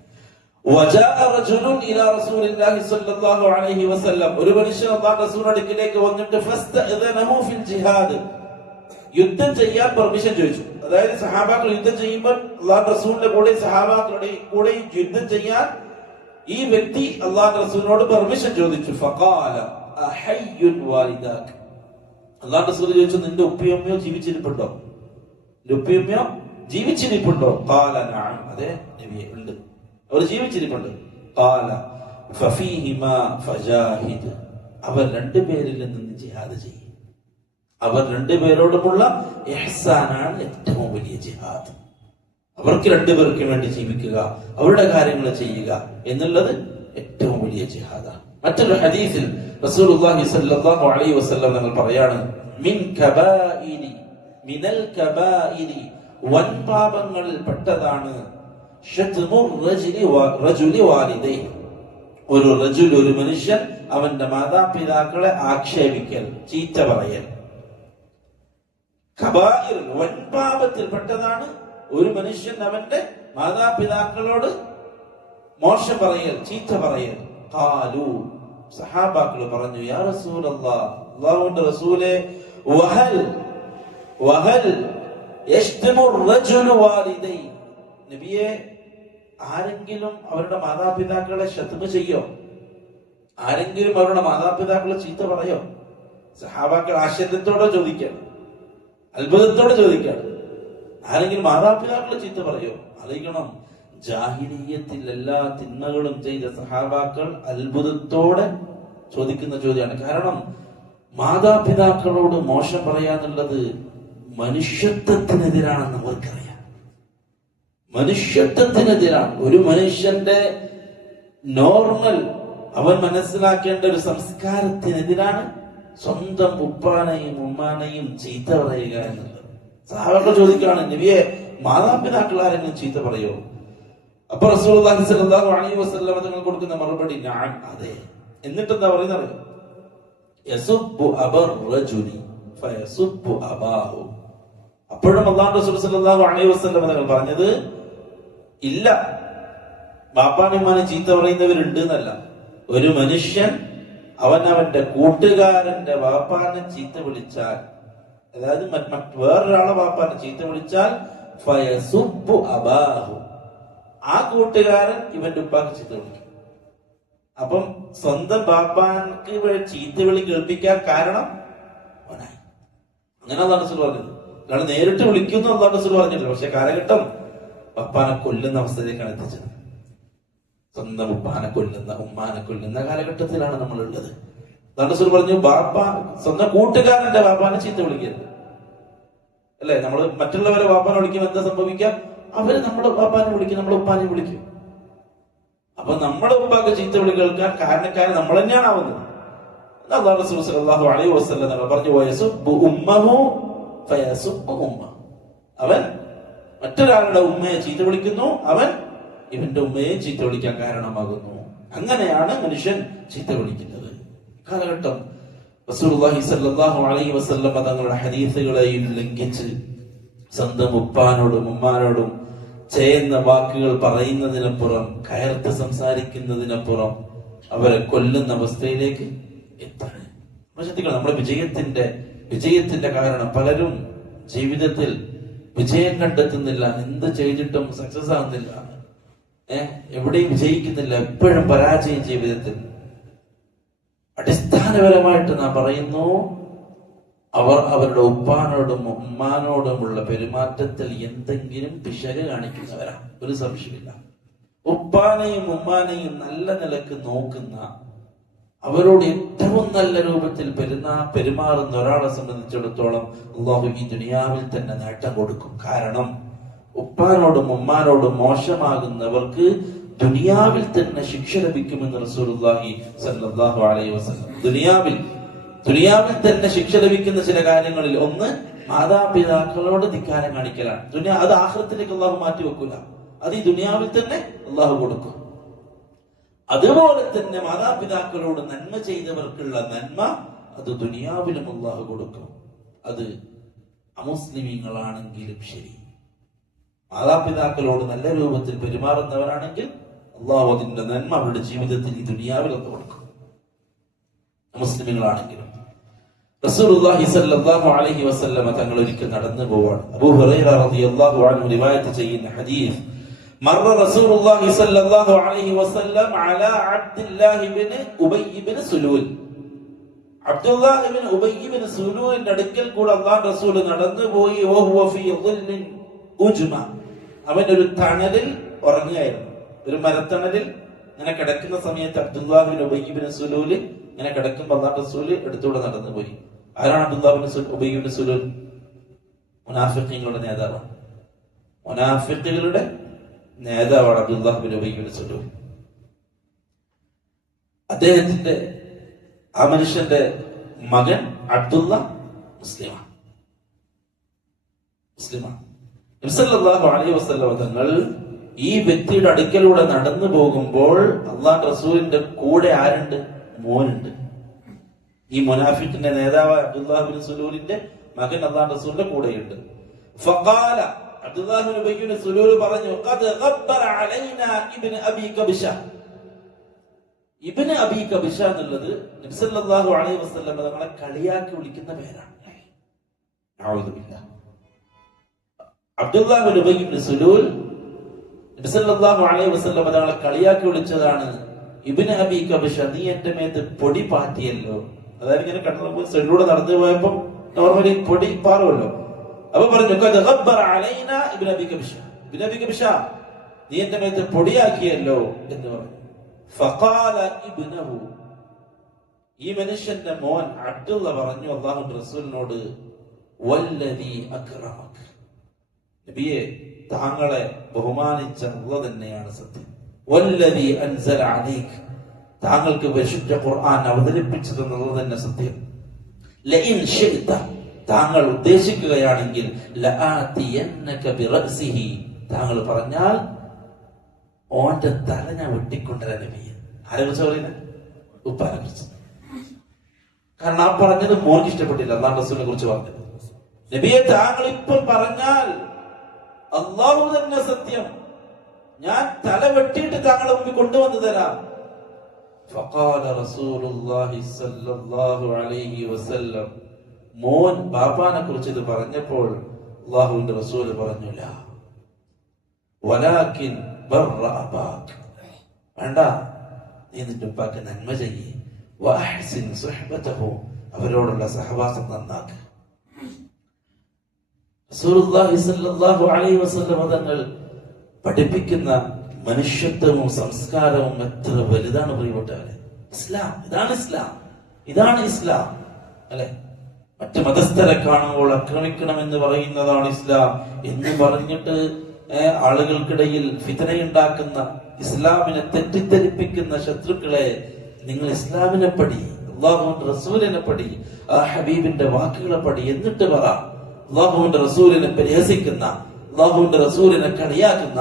വജാഅ റജുലുൻ ഇലാ റസൂലില്ലാഹി സ്വല്ലല്ലാഹു അലൈഹി വസല്ലം, ഒരു മനുഷ്യൻ അല്ലാഹുവിന്റെ റസൂലിന്റെ അടുക്കലേക്ക് വന്നിട്ട് ഫസ്തഅദനഹു ഫിൽ ജിഹാദ്, യുദ്ധം ചെയ്യാൻ പെർമിഷൻ ചോദിച്ചു. അതായത് സഹാബാക്കൾ യുദ്ധം ചെയ്യുമ്പോൾ അല്ലാഹുവിന്റെ റസൂലിന്റെ കൂടെ സഹാബാക്കളുടെ കൂടെ യുദ്ധം ചെയ്യാൻ ഈ വ്യക്തി അല്ലാഹുവിന്റെ റസൂലിനോട് പെർമിഷൻ ചോദിച്ചു. ഫഖാല അഹയ്യുൻ വാലിദാക, അല്ലാഹുവിന്റെ റസൂൽ ചോദിച്ചു, നിന്റെ ഉപ്പയമ്മയോ ജീവിച്ചിരിപ്പുണ്ടോ? നിന്റെ ഉപ്പയമ്മയോ ജീവിച്ചിരിപ്പുണ്ടോ? ഖാല നഅം, അതെ നബിയേ ഉണ്ട്, അവർ ജീവിച്ചിരിപ്പുണ്ട്. ഖാല ഫഫീഹിമാ ഫജാഹിദ്, അവർ രണ്ടുപേരിൽ നിന്ന് ജിഹാദ് ചെയ്യും. അവർ രണ്ടുപേരോടുമുള്ള ഇഹ്സാനാണ് ഏറ്റവും വലിയ ജിഹാദ്. അവർക്ക് രണ്ടുപേർക്ക് വേണ്ടി ജീവിക്കുക, അവരുടെ കാര്യങ്ങൾ ചെയ്യുക എന്നുള്ളത് ഏറ്റവും വലിയ ജിഹാദാണ്. മറ്റൊരു ഹദീസിൽ റസൂലുള്ളാഹി സ്വല്ലല്ലാഹു അലൈഹി വസല്ലം തങ്ങൾ പറയാണ്, മിനൽ കബായിരി, വൻപാപങ്ങളിൽ പെട്ടതാണ് ഒരു മനുഷ്യൻ അവന്റെ മാതാപിതാക്കളെ ആക്ഷേപിക്കൽ, ചീത്ത പറയൽ. കബായിർ, വൻപാപത്തിൽപ്പെട്ടതാണ് ഒരു മനുഷ്യൻ അവന്റെ മാതാപിതാക്കളോട് മോശം പറയൽ, ചീത്ത പറയൽ. ഖാലു, സഹാബാക്കൾ പറഞ്ഞു, യാ റസൂലല്ലാഹ്, അല്ലാഹുവിന്റെ റസൂലേ, വഹൽ യശ്തമു റജുലു വാലിദൈ, നബിയെ ആരെങ്കിലും അവരുടെ മാതാപിതാക്കളെ ശത്മ ചെയ്യോ? ആരെങ്കിലും അവരുടെ മാതാപിതാക്കളെ ചീത്ത പറയോ? സഹാബാക്കൾ ആശ്ചര്യത്തോടെ ചോദിക്കാണ്, അത്ഭുതത്തോടെ ചോദിക്കാണ്, ആരെങ്കിലും മാതാപിതാക്കളെ ചീത്ത പറയോ? അറിയിക്കണം, ജാഹിലിയ്യത്തിൽ എല്ലാ തിന്മകളും ചെയ്ത സഹാബാക്കൾ അത്ഭുതത്തോടെ ചോദിക്കുന്ന ചോദ്യമാണ്. കാരണം മാതാപിതാക്കളോട് മോശം പറയാന്നുള്ളത് മനുഷ്യത്വത്തിനെതിരാണെന്ന് അവർക്കറിയാം. മനുഷ്യത്വത്തിനെതിരാണ്. ഒരു മനുഷ്യന്റെ നോർമൽ അവൻ മനസ്സിലാക്കേണ്ട ഒരു സംസ്കാരത്തിനെതിരാണ് സ്വന്തം ഉപ്പാനെയും ഉമ്മാനെയും ചീത്ത പറയുക എന്നുള്ളത്. സഹാബാക്കൾ ചോദിക്കുകയാണ്, നബിയെ മാതാപിതാക്കൾ ആരെങ്കിലും ചീത്ത പറയോ? അപ്പൊ റസൂലുള്ളാഹി സ്വല്ലല്ലാഹു അലൈഹി വസല്ലം തങ്ങൾ കൊടുക്കുന്ന മറുപടി നഅം, അതെ. എന്നിട്ട് എന്താ പറയുന്നത്? യസുബ്ബു അബർ റജുലി ഫയസുബ്ബു അബാഹു. അപ്പോഴും അല്ലാഹു റസൂൽ സ്വല്ലല്ലാഹു അലൈഹി വസല്ലം തങ്ങൾ പറഞ്ഞത് ഇല്ല, ബാപ്പാനുമാനെ ചീത്ത പറയുന്നവരുണ്ട് എന്നല്ല. ഒരു മനുഷ്യൻ അവന്റെ കൂട്ടുകാരന്റെ വാപ്പാനെ ചീത്ത വിളിച്ചാൽ, അതായത് വേറൊരാളെ വാപ്പാനെ ചീത്ത വിളിച്ചാൽ ഫയസുബ്ബു അബാഹു, ആ കൂട്ടുകാരൻ ഇവന്റെ ഉപ്പാക്ക് ചീത്ത വിളിക്കും. അപ്പം സ്വന്തം ബാപ്പാക്ക് ചീത്ത വിളി കേൾപ്പിക്കാൻ കാരണം അവനായി. അങ്ങനെ അള്ളാഹു റസൂൽ പറഞ്ഞത്. ഒരാൾ നേരിട്ട് വിളിക്കുന്നു അള്ളാഹു റസൂൽ പറഞ്ഞിട്ടില്ല. പക്ഷെ കാലഘട്ടം ബാപ്പാനെ കൊല്ലുന്ന അവസ്ഥയിലേക്കാണ് എത്തിച്ചത്. സ്വന്തം ഉപ്പാനെ കൊല്ലുന്ന, ഉമ്മാനെ കൊല്ലുന്ന കാലഘട്ടത്തിലാണ് നമ്മൾ ഉള്ളത്. അള്ളാഹു റസൂൽ പറഞ്ഞു, ബാപ്പ സ്വന്തം കൂട്ടുകാരന്റെ ബാപ്പാനെ ചീത്ത വിളിക്കരുത്. അല്ലെ, നമ്മൾ മറ്റുള്ളവരെ ബാപ്പാനെ വിളിക്കുമ്പോൾ എന്താ സംഭവിക്കാം? അവര് നമ്മുടെ ബാപ്പാനെ വിളിക്കും, നമ്മുടെ ഉപ്പാനെ വിളിക്കും. അപ്പൊ നമ്മുടെ ഉപ്പാക്ക് ചീത്ത വിളി കേൾക്കാൻ കാരണക്കാരൻ നമ്മൾ തന്നെയാണ് ആവുന്നത്. അല്ലാഹു റസൂൽ സ്വല്ലല്ലാഹു അലൈഹി വസല്ലം പറഞ്ഞു, വയസുബ്ബു ഉമ്മഹു ഫയസുബ്ബു ഉമ്മ. അവൻ മറ്റൊരാളുടെ ഉമ്മയെ ചീത്ത വിളിക്കുന്നു, അവൻ ഇവന്റെ ഉമ്മയെ ചീത്ത വിളിക്കാൻ കാരണമാകുന്നു. അങ്ങനെയാണ് മനുഷ്യൻ ചീത്ത വിളിക്കുന്നത്. കാലഘട്ടം റസൂലുള്ളാഹി സ്വല്ലല്ലാഹു അലൈഹി വസല്ലം തങ്ങളുടെ ഹദീസുകളെയും ലംഘിച്ച് സ്വന്തം ഉപ്പാനോടും ഉമ്മാനോടും ചെയ്യുന്ന വാക്കുകൾ പറയുന്നതിനപ്പുറം, കയർത്ത് സംസാരിക്കുന്നതിനപ്പുറം അവരെ കൊല്ലുന്ന അവസ്ഥയിലേക്ക് എത്താണ്. ശ്രദ്ധിക്കണം, നമ്മുടെ വിജയത്തിന്റെ കാരണം പലരും ജീവിതത്തിൽ വിജയം കണ്ടെത്തുന്നില്ല. എന്ത് ചെയ്തിട്ടും സക്സസ് ആകുന്നില്ല, എവിടെയും വിജയിക്കുന്നില്ല, എപ്പോഴും പരാജയം ജീവിതത്തിൽ. അടിസ്ഥാനപരമായിട്ട് നാം പറയുന്നു, അവർ അവരുടെ ഉപ്പാനോടും ഉമ്മാനോടുമുള്ള പെരുമാറ്റത്തിൽ എന്തെങ്കിലും പിശക് കാണിക്കുന്നവരാണ്. ഒരു സംശയമില്ല. ഉപ്പാനെയും ഉമ്മാനെയും നല്ല നിലക്ക് നോക്കുന്ന, അവരോട് ഏറ്റവും നല്ല രൂപത്തിൽ പെരുമാറുന്ന ഒരാളെ സംബന്ധിച്ചിടത്തോളം അല്ലാഹു ഈ ദുനിയാവിൽ തന്നെ നേട്ടം കൊടുക്കും. കാരണം ഉപ്പാനോടും ഉമ്മാനോടും മോശമാകുന്നവർക്ക് ദുനിയാവിൽ തന്നെ ശിക്ഷ ലഭിക്കുമെന്ന് റസൂലുള്ളാഹി സ്വല്ലല്ലാഹു അലൈഹി വസല്ലം. ദുനിയാവിൽ തന്നെ ശിക്ഷ ലഭിക്കുന്ന ചില കാര്യങ്ങളിൽ ഒന്ന് മാതാപിതാക്കളോട് ധിക്കാരം കാണിക്കലാണ്. അത് ആഖിറത്തിലേക്ക് അള്ളാഹു മാറ്റി വെക്കൂല, അത് ഈ ദുനിയാവിൽ തന്നെ അള്ളാഹു കൊടുക്കും. അതുപോലെ തന്നെ മാതാപിതാക്കളോട് നന്മ ചെയ്തവർക്കുള്ള നന്മ അത് ദുനിയാവിലും അള്ളാഹു കൊടുക്കും. അത് അമുസ്ലിമീങ്ങളാണെങ്കിലും ശരി, മാതാപിതാക്കളോട് നല്ല രൂപത്തിൽ പെരുമാറുന്നവരാണെങ്കിൽ അള്ളാഹു അതിന്റെ നന്മ അവരുടെ ജീവിതത്തിൽ ഈ ദുനിയാവിൽ ഒന്ന് കൊടുക്കും. മുസ്ലിമുകളാണെങ്കിലും. റസൂലുള്ളാഹി സ്വല്ലല്ലാഹു അലൈഹി വസല്ലം തങ്ങൾ ഒരിക്കൽ നടന്നു പോവാണ്. അബൂ ഹുറൈറ റളിയല്ലാഹു അൻഹു റിവായത്ത് ചെയ്യുന്ന ഹദീസ്, മർറ റസൂലുള്ളാഹി സ്വല്ലല്ലാഹു അലൈഹി വസല്ലം അലാ അബ്ദുല്ലാഹി ഇബ്നു ഉബയ്യ് ഇബ്നു സുലൂൽ. അബ്ദുല്ലാഹ് ഇബ്നു ഉബയ്യ് ഇബ്നു സുലൂലിന്റെ അടുക്കൽ കൂടെ അല്ലാഹുവിന്റെ റസൂൽ നടന്നു പോയി. വഹുവ ഫീ ളിൻ ഉജ്മ. അവൻ ഒരു തണലിൽ ഉറങ്ങുകയായിരുന്നു, ഒരു മരത്തണലിൽ ഇങ്ങനെ കിടക്കുന്ന സമയത്ത് അബ്ദുല്ലാഹ് ഇബ്നു ഉബയ്യ് ഇബ്നു സുലൂൽ ഇങ്ങനെ കിടക്കുമ്പോൾ അല്ലാഹുവിന്റെ റസൂൽ അടുത്തൂടെ നടന്നു പോയി. ആരാണ് അബ്ദുല്ലാഹ് ഇബ്നു ഉബയ്യ് ഇബ്നു സുലൂൽ? മുനാഫിഖീങ്ങളുടെ നേതാവാണ്. മുനാഫിഖുകളുടെ നേതാവാണ് അബ്ദുല്ലാഹ് ഇബ്നു ഉബയ്യ് ഇബ്നു സുലൂൽ. അദ്ദേഹത്തിന്റെ ആ മനുഷ്യന്റെ മകൻ അബ്ദുള്ള മുസ്ലിമാണ്. നബി സല്ലല്ലാഹു അലൈഹി വസല്ലം തങ്ങൾ ഈ വ്യക്തിയുടെ അടുക്കലൂടെ നടന്നു പോകുമ്പോൾ അള്ളാഹുവിന്റെ റസൂലിന്റെ കൂടെ ആരുണ്ട്? മോനുണ്ട്. ഈ മുനാഫിഖിന്റെ നേതാവ് അബ്ദുല്ലാഹ് ഇബ്നു സുലൂലിന്റെ മകൻ അള്ളാഹുവിന്റെ റസൂലിന്റെ കൂടെയുണ്ട്. ഫഖാല, അബ്ദുല്ലാഹ് ഇബ്നു ഉബയ്യ് ഇബ്നു സുലൂൽ പറഞ്ഞു, ഖദ് ഗബ്ബറ അലൈനാ ഇബ്നു അബീ കബ്ശ. ഇബ്നു അബീ കബ്ശ എന്നുള്ളത് നബി സല്ലല്ലാഹു അലൈഹി വസല്ലം തങ്ങളെ കളിയാക്കി വിളിക്കുന്ന പേരാണ്. അഊദു ബില്ലാഹ്. അബ്ദുല്ലാഹ് ഇബ്നു ഉബയ്യ് ഇബ്നു സുലൂൽ നബി സല്ലല്ലാഹു അലൈഹി വസല്ലം തങ്ങളെ കളിയാക്കി വിളിച്ചതാണ്, ഇബ്നു അബീ കബ്ശ, നീ എന്റെ മേത്ത് പൊടി പാറ്റിയല്ലോ. അതായത് ഇങ്ങനെ കടന്നു സൈഡിലൂടെ നടന്നു പോയപ്പോ നോർമലി പൊടി പാറുമല്ലോ. അപ്പൊ പറഞ്ഞു, ഖദ് ഗബ്ബറ അലൈനാ ഇബ്നു അബീ കബ്ശ, ഇബ്നു അബീ കബ്ശ, നീ എന്റെ മേത്ത് പൊടിയാക്കിയല്ലോ എന്ന് പറഞ്ഞു. ഫഖാല ഇബ്നുഹു, ഈ മനുഷ്യന്റെ മോൻ അബ്ദുള്ള പറഞ്ഞു അല്ലാഹുവിന്റെ റസൂലിനോട്, വല്ലദീ അക്രമക, നബിയെ താങ്കളെ ബഹുമാനിച്ച അല്ലാഹു തന്നെയാണ് സത്യം. വല്ലദീ അൻസല അലൈക, താങ്കൾക്ക് വിശുദ്ധ ഖുർആൻ അവതരിപ്പിച്ചത് എന്നുള്ളത് തന്നെ സത്യം. ലഇൻ ശിഅത, താങ്കൾ ഉദ്ദേശിക്കുകയാണെങ്കിൽ, ലആതിയന്നക ബിറഅസിഹി, താങ്കൾ പറഞ്ഞാൽ ഓന്റെ തല ഞാൻ വെട്ടിക്കൊണ്ടുവരാൻ നബിയെ. ആരെ കുറിച്ച് പറയുന്നത്? ഉപ്പാനെ കുറിച്ച്. കാരണം ആ പറഞ്ഞത് മോർക്ക് ഇഷ്ടപ്പെട്ടില്ല, അല്ലാഹു റസൂലിനെ കുറിച്ച് പറഞ്ഞത്. നബിയെ താങ്കൾ ഇപ്പം പറഞ്ഞാൽ അല്ലാഹു തന്നെ സത്യം, ഞാൻ തല വെട്ടിയിട്ട് താങ്കളെ മുമ്പിൽ കൊണ്ടുവന്നു തരാം. ഫഖാല റസൂലുള്ളാഹി സ്വല്ലല്ലാഹു അലൈഹി വസല്ലം, മോൻ ബാപ്പാനെ കുറിച്ച് ഇത് പറഞ്ഞപ്പോൾ അല്ലാഹുവിന്റെ റസൂൽ പറഞ്ഞു, ലാ വലാകിൻ ബർറ അബാക്, വേണ്ട, നീ നിന്റെ ഉപ്പാക്ക് നന്മ ചെയ്യ്. വഅഹ്സിൻ സുഹ്ബതഹു, അവരോടുള്ള സഹവാസം നന്നാക്ക്. റസൂലുള്ളാഹി സ്വല്ലല്ലാഹു അലൈഹി വസല്ലം തങ്ങൾ പഠിപ്പിക്കുന്ന മനുഷ്യത്വവും സംസ്കാരവും എത്ര വലുതാണ് പ്രിയപ്പെട്ടവരെ. ഇസ്ലാം, ഇതാണ് ഇസ്ലാം, ഇതാണ് ഇസ്ലാം അല്ലെ. മറ്റു മതസ്ഥരെ കാണുമ്പോൾ ആക്രമിക്കണമെന്ന് പറയുന്നതാണ് ഇസ്ലാം എന്ന് പറഞ്ഞിട്ട് ആളുകൾക്കിടയിൽ ഫിത്നയുണ്ടാക്കുന്ന, ഇസ്ലാമിനെ തെറ്റിദ്ധരിപ്പിക്കുന്ന ശത്രുക്കളെ, നിങ്ങൾ ഇസ്ലാമിനെ പഠി, അള്ളാഹുവിന്റെ റസൂലിനെ പഠി, ആ ഹബീബിന്റെ വാക്കുകളെ പഠി, എന്നിട്ട് പറ. അള്ളാഹുവിന്റെ റസൂലിനെ പരിഹസിക്കുന്ന, അള്ളാഹുവിന്റെ റസൂലിനെ കളിയാക്കുന്ന,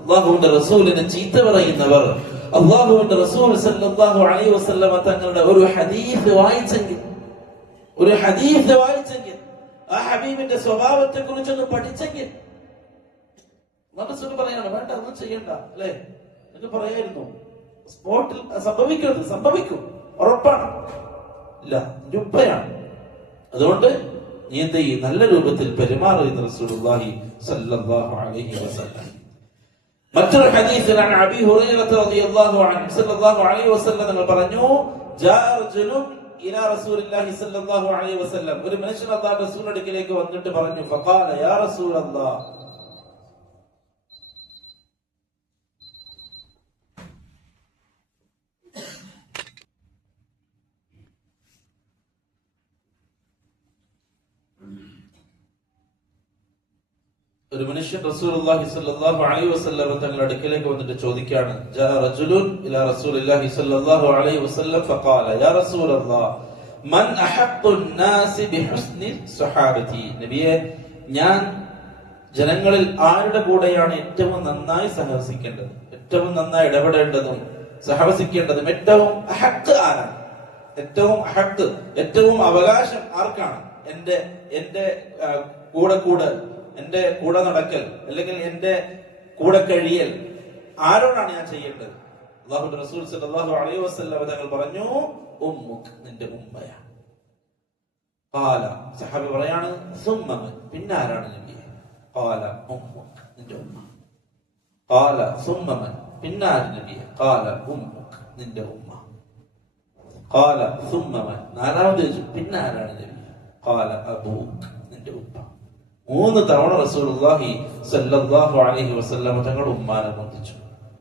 അള്ളാഹുവിന്റെ റസൂലിനെ ചീത്ത പറയുന്നവർ, അള്ളാഹുവിന്റെ റസൂൽ സല്ലല്ലാഹു അലൈഹി വസല്ലമ തങ്ങളുടെ ഒരു ഹദീസ് വായിച്ചെങ്കിൽ, ആ ഹബീബിന്റെ സ്വഭാവത്തെ കുറിച്ചൊന്ന് പഠിച്ചെങ്കിൽ, മനസ്സിന് പറയാണ് വേണ്ട ഒന്നും ചെയ്യണ്ട അല്ലെ എന്ന് പറയായിരുന്നു. സ്പോട്ടിൽ സംഭവിക്കരുത്, സംഭവിക്കും, ഉറപ്പാണ്. ഇല്ല, ഉപ്പയാണ്. അതുകൊണ്ട് നീ എന്ത് ചെയ്യും, നല്ല രൂപത്തിൽ പെരുമാറുന്ന റസൂലുള്ളാഹി സ്വല്ലല്ലാഹു അലൈഹി വസല്ലം. മറ്റൊരു ഹദീസിൽ അബീ ഹുറൈറ റളിയല്ലാഹു അൻഹു സ്വല്ലല്ലാഹു അലൈഹി വസല്ലം തങ്ങൾ പറഞ്ഞു, ജാഅ റജുലുൻ ഇലാ റസൂലില്ലാഹി സ്വല്ലല്ലാഹു അലൈഹി വസല്ലം, ഒരു മനുഷ്യൻ അല്ലാഹുവിന്റെ റസൂലിന്റെ അടുക്കലേക്ക് വന്നിട്ട് പറഞ്ഞു, ഫഖാല യാ റസൂലല്ലാഹ്, ഒരു മനുഷ്യൻ റസൂലുള്ളാഹി സ്വല്ലല്ലാഹു അലൈഹി വസല്ലം തങ്ങളുടെ അടുക്കലേക്ക് വന്നിട്ട് ചോദിക്കുകയാണ്, ജാഅ റജുലുൻ ഇലാ റസൂലില്ലാഹി സ്വല്ലല്ലാഹു അലൈഹി വസല്ലം ഫഖാല യാ റസൂലല്ലാഹ് മൻ അഹഖ്ഖുൻ നാസി ബിഹുസ്നി സ്വഹാബതി, നബിയെ, ഞാൻ ജനങ്ങളിൽ ആരുടെ കൂടെയാണ് ഏറ്റവും നന്നായി സഹവസിക്കേണ്ടത്, ഏറ്റവും നന്നായി ഇടപെടേണ്ടതും സഹവസിക്കേണ്ടതും, ഏറ്റവും അഹഖ് ആരാണ്, ഏറ്റവും അവകാശം ആർക്കാണ്, എന്റെ കൂടെ എന്റെ കൂടെ നടക്കൽ അല്ലെങ്കിൽ എന്റെ കൂടെ കഴിയൽ ആരോടാണ് ഞാൻ ചെയ്യേണ്ടത്? അല്ലാഹുവിന്റെ റസൂൽ സല്ലല്ലാഹു അലൈഹി വസല്ലം തങ്ങൾ പറഞ്ഞു, ഉമ്മുക്, നിന്റെ ഉമ്മയാണ്. ഖാല, സഹാബി പറയാണ്, സുമ്മ മൻ, പിന്നെ ആരാണ് നബിയെ? ഖാല ഉമ്മുക്, നിന്റെ ഉമ്മ. ഖാല സുമ്മ മൻ, പിന്നെ ആര് നബിയെ? ഖാല ഉമ്മുക്, നിന്റെ ഉമ്മ. ഖാല സുമ്മ മൻ, നാലാമത് ചോദിച്ചു, പിന്നെ ആരാണ് നബിയെ? ഖാല അബൂക്, നിന്റെ ഉപ്പ. 3 തവണ റസൂലുള്ളാഹി സ്വല്ലല്ലാഹു അലൈഹി വസല്ലം തങ്ങൾ ഉമ്മാനെ ബന്ധിച്ചു.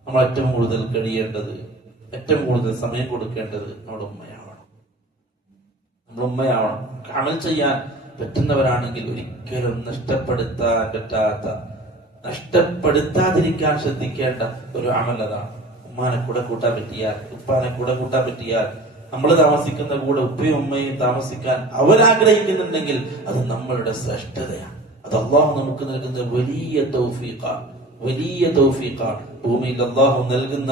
നമ്മൾ ഏറ്റവും കൂടുതൽ കഴിയേണ്ടത്, ഏറ്റവും കൂടുതൽ സമയം കൊടുക്കേണ്ടത് നമ്മുടെ ഉമ്മയാവണം. നമ്മൾ ഉമ്മയാവണം. അമൽ ചെയ്യാൻ പറ്റുന്നവരാണെങ്കിൽ ഒരിക്കലും നഷ്ടപ്പെടുത്താതിരിക്കാൻ ശ്രദ്ധിക്കേണ്ട ഒരു അമൽ അതാണ്. ഉമ്മാനെ കൂടെ കൂട്ടാൻ പറ്റിയാൽ, ഉപ്പാനെ കൂടെ കൂട്ടാൻ പറ്റിയാൽ, നമ്മൾ താമസിക്കുന്ന കൂടെ ഉപ്പയും ഉമ്മയും താമസിക്കാൻ അവരാഗ്രഹിക്കുന്നുണ്ടെങ്കിൽ അത് നമ്മളുടെ ശ്രേഷ്ഠതയാണ്. അത് അള്ളാഹു നമുക്ക് നൽകുന്ന വലിയ തൗഫീഖാണ്. ഭൂമിയിൽ അള്ളാഹു നൽകുന്ന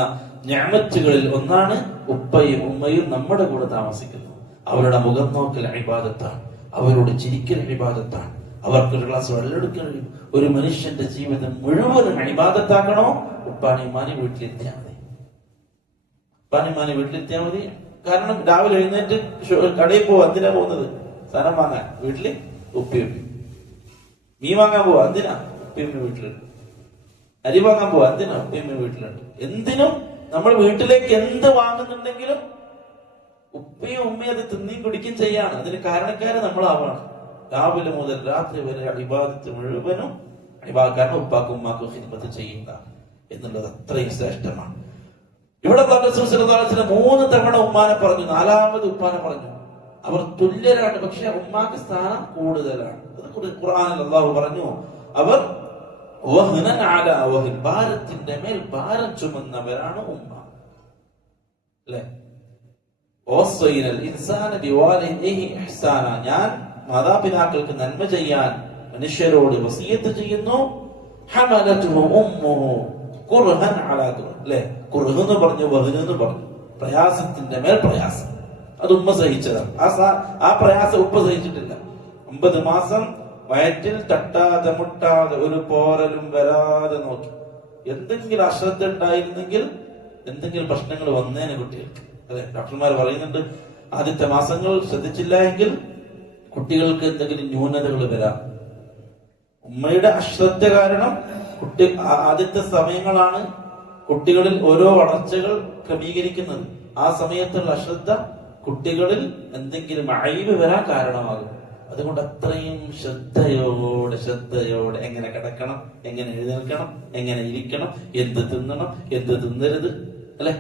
നിഅമത്തുകളിൽ ഒന്നാണ് ഉപ്പയും ഉമ്മയും നമ്മുടെ കൂടെ താമസിക്കുന്നു. അവരുടെ മുഖം നോക്കൽ ഇബാദത്താണ്, അവരോട് ചിരിക്കൽ ഇബാദത്താണ്, അവർക്കൊരു ഗ്ലാസ് വെള്ളം എടുക്കൽ. ഒരു മനുഷ്യന്റെ ജീവിതം മുഴുവനും ഇബാദത്താക്കണോ? ഉപ്പാനിമാനി വീട്ടിലെത്തിയാൽ മതി. കാരണം രാവിലെ എഴുന്നേറ്റ് കടയിൽ പോവാ, എന്തിനാ പോകുന്നത്? സാധനം വാങ്ങാൻ. വീട്ടില് ഉപ്പയും മീൻ വാങ്ങാൻ പോവാ, എന്തിനാ? ഉപ്പയും വീട്ടിലുണ്ട്. അരി വാങ്ങാൻ പോവാ, എന്തിനാ? ഉപ്പയും വീട്ടിലുണ്ട്. എന്തിനും നമ്മൾ വീട്ടിലേക്ക് എന്ത് വാങ്ങുന്നുണ്ടെങ്കിലും ഉപ്പയും ഉമ്മയും അത് തിന്നിയും കുടിക്കുകയും ചെയ്യാണ്. അതിന് കാരണക്കാര് നമ്മളാവാണ്. രാവിലെ മുതൽ രാത്രി വരെ ഇബാദത്ത് മുഴുവനും കാരണം ഉപ്പാക്കും ഉമ്മാക്കും ഖിദ്മത്ത് ചെയ്യുക എന്നുള്ളത് അത്രയും ശ്രേഷ്ഠമാണ്. ഇവിടെ 3 തവണ ഉമ്മാനെ പറഞ്ഞു, 4ാമത് ഉപ്പാനെ പറഞ്ഞു. അവർ തുല്യരാണ്, പക്ഷെ ഉമ്മാക്ക് സ്ഥാനം കൂടുതലാണ്. ഖുർആനിൽ അല്ലാഹു പറഞ്ഞു, അവർ ഭാരത്തിന്റെ മേൽ ഭാരം ചുമന്നവരാണ് ഉമ്മ. അല്ലെ? ഞാൻ മാതാപിതാക്കൾക്ക് നന്മ ചെയ്യാൻ മനുഷ്യരോട് വസിയത്ത് ചെയ്യുന്നു. കുർഹ് എന്ന് പറഞ്ഞു, വഹ്ന് എന്ന് പറഞ്ഞു. പ്രയാസത്തിന്റെ മേൽ പ്രയാസം, അത് ഉമ്മ സഹിച്ചതാണ്. ആ പ്രയാസം ഉപ്പ സഹിച്ചിട്ടില്ല. 9 മാസം വയറ്റിൽ തട്ടാതെ മുട്ടാതെ ഒരു പോരലും വരാതെ നോക്കി. എന്തെങ്കിലും അശ്രദ്ധ ഉണ്ടായിരുന്നെങ്കിൽ എന്തെങ്കിലും പ്രശ്നങ്ങൾ വന്നേനെ കുട്ടികൾക്ക്. അതെ, ഡോക്ടർമാർ പറയുന്നുണ്ട്, ആദ്യത്തെ മാസങ്ങൾ ശ്രദ്ധിച്ചില്ല എങ്കിൽ കുട്ടികൾക്ക് എന്തെങ്കിലും ന്യൂനതകൾ വരാം. ഉമ്മയുടെ അശ്രദ്ധ കാരണം ആദ്യത്തെ സമയങ്ങളാണ് കുട്ടികളിൽ ഓരോ വളർച്ചകൾ ക്രമീകരിക്കുന്നത്. ആ സമയത്തുള്ള അശ്രദ്ധ കുട്ടികളിൽ എന്തെങ്കിലും അഴിവ് വരാൻ കാരണമാകും. അതുകൊണ്ട് അത്രയും ശ്രദ്ധയോടെ എങ്ങനെ കിടക്കണം, എങ്ങനെ എഴുന്നേൽക്കണം, എങ്ങനെ ഇരിക്കണം, എന്ത് തിന്നണം, എന്ത് തിന്നരുത്, അല്ലെ,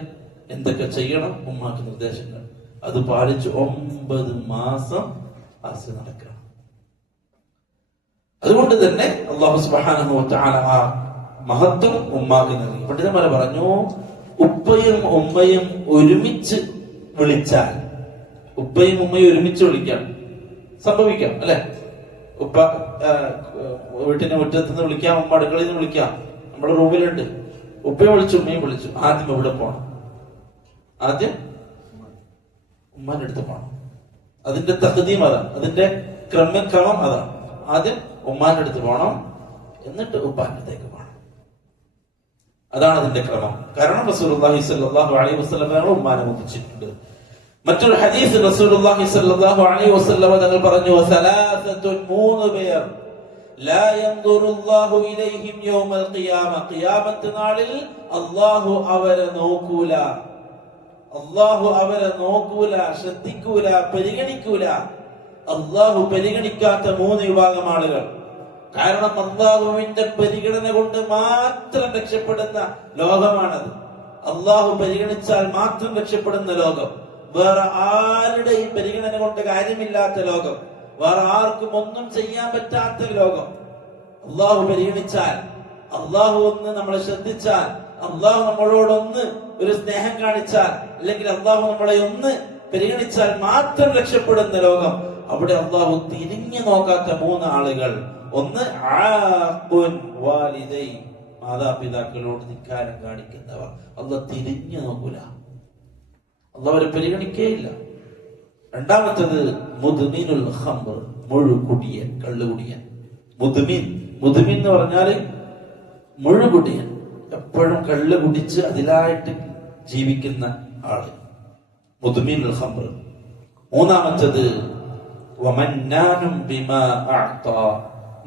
എന്തൊക്കെ ചെയ്യണം, ഉമ്മാക്ക് നിർദ്ദേശങ്ങൾ അത് പാലിച്ച് 9 മാസം ആസ് നടക്കണം. അതുകൊണ്ട് തന്നെ അല്ലാഹു സുബ്ഹാനഹു വ തആല ആ മഹത്വം ഉമ്മാക്ക് നൽകി. പണ്ഡിതന്മാരെ പറഞ്ഞു, ഉപ്പയും ഉമ്മയും ഒരുമിച്ച് വിളിച്ചാൽ, ഉപ്പയും ഉമ്മയും ഒരുമിച്ച് വിളിക്കാം, സംഭവിക്കാം അല്ലെ. ഉപ്പ വീട്ടിന്റെ മുറ്റത്ത് നിന്ന് വിളിക്കാം, ഉമ്മ അടുക്കളയിൽ നിന്ന് വിളിക്കാം, നമ്മുടെ റൂമിലുണ്ട്. ഉപ്പയും വിളിച്ചു ഉമ്മയും വിളിച്ചു, ആദ്യം എവിടെ പോണം? ആദ്യം ഉമ്മാന്റെ അടുത്ത് പോണം. അതിന്റെ തഖ്ദീം അതാണ്, അതിന്റെ ക്രമം അതാണ്. ആദ്യം ഉമ്മാന്റെ അടുത്ത് പോകണം, എന്നിട്ട് ഉപ്പാന്റെ അടുത്തേക്ക് പോകണം. അതാണ് അതിന്റെ ക്രമം. കാരണം റസൂലുള്ളാഹി സ്വല്ലല്ലാഹു അലൈഹി വസല്ലം ഉമ്മാനെ മുതിച്ചിട്ടുണ്ട്. മറ്റൊരു ഹദീസ് റസൂലുള്ളാഹി സ്വല്ലല്ലാഹു അലൈഹി വസല്ലം തങ്ങൾ പറഞ്ഞു, സലാസത്തുൻ, 3 പേർ, ലാ യൻദുറുല്ലാഹു ഇലൈഹിം യൗമൽ ഖിയാമ, ഖിയാമത്ത് നാളിൽ അല്ലാഹു അവരെ നോക്കൂല. അല്ലാഹു അവരെ നോക്കൂല, ശ്രദ്ധിക്കൂല, പരിഗണിക്കൂല. അല്ലാഹു പരിഗണിക്കാത്ത 3 വിഭാഗം ആളുകൾ. കാരണം അല്ലാഹുവിന്റെ പരിഗണന കൊണ്ട് മാത്രം രക്ഷപ്പെടുന്ന ലോകമാണത്. അല്ലാഹു പരിഗണിച്ചാൽ മാത്രം രക്ഷപ്പെടുന്ന ലോകം, വേറെ ആരുടെയും പരിഗണന കൊണ്ട് കാര്യമില്ലാത്ത ലോകം, വേറെ ആർക്കും ഒന്നും ചെയ്യാൻ പറ്റാത്ത ലോകം. അല്ലാഹു പരിഗണിച്ചാൽ, അല്ലാഹു ഒന്ന് നമ്മളെ ശ്രദ്ധിച്ചാൽ, അല്ലാഹു നമ്മളോടൊന്ന് ഒരു സ്നേഹം കാണിച്ചാൽ, അല്ലെങ്കിൽ അല്ലാഹു നമ്മളെ ഒന്ന് പരിഗണിച്ചാൽ മാത്രം രക്ഷപ്പെടുന്ന ലോകം. അവിടെ അല്ലാഹു തിരിഞ്ഞു നോക്കാത്ത 3 ആളുകൾ. ഒന്ന് ആഖുൻ വാലിദൈ, മാതാപിതാക്കളോട് ധിക്കാരം കാണിക്കുന്നവർ. അല്ലാഹു തിരിഞ്ഞു നോക്കൂല, അല്ലാഹു അവരെ പരിഗണിക്കുകയില്ല. രണ്ടാമത്തത് മുദ്മിനുൽ ഖംർ, മുഴുകുടിയൻ, കള്ളുകുടിയൻ. മുദ്മിൻ എന്ന് പറഞ്ഞാല് മുഴുകുടിയൻ, എപ്പോഴും കള്ള് കുടിച്ച് അതിലായിട്ട് ജീവിക്കുന്ന ആള്, മുദ്മിനുൽ ഖംർ. മൂന്നാമത്തത് വമന്നാനും ബിമാ അഅത,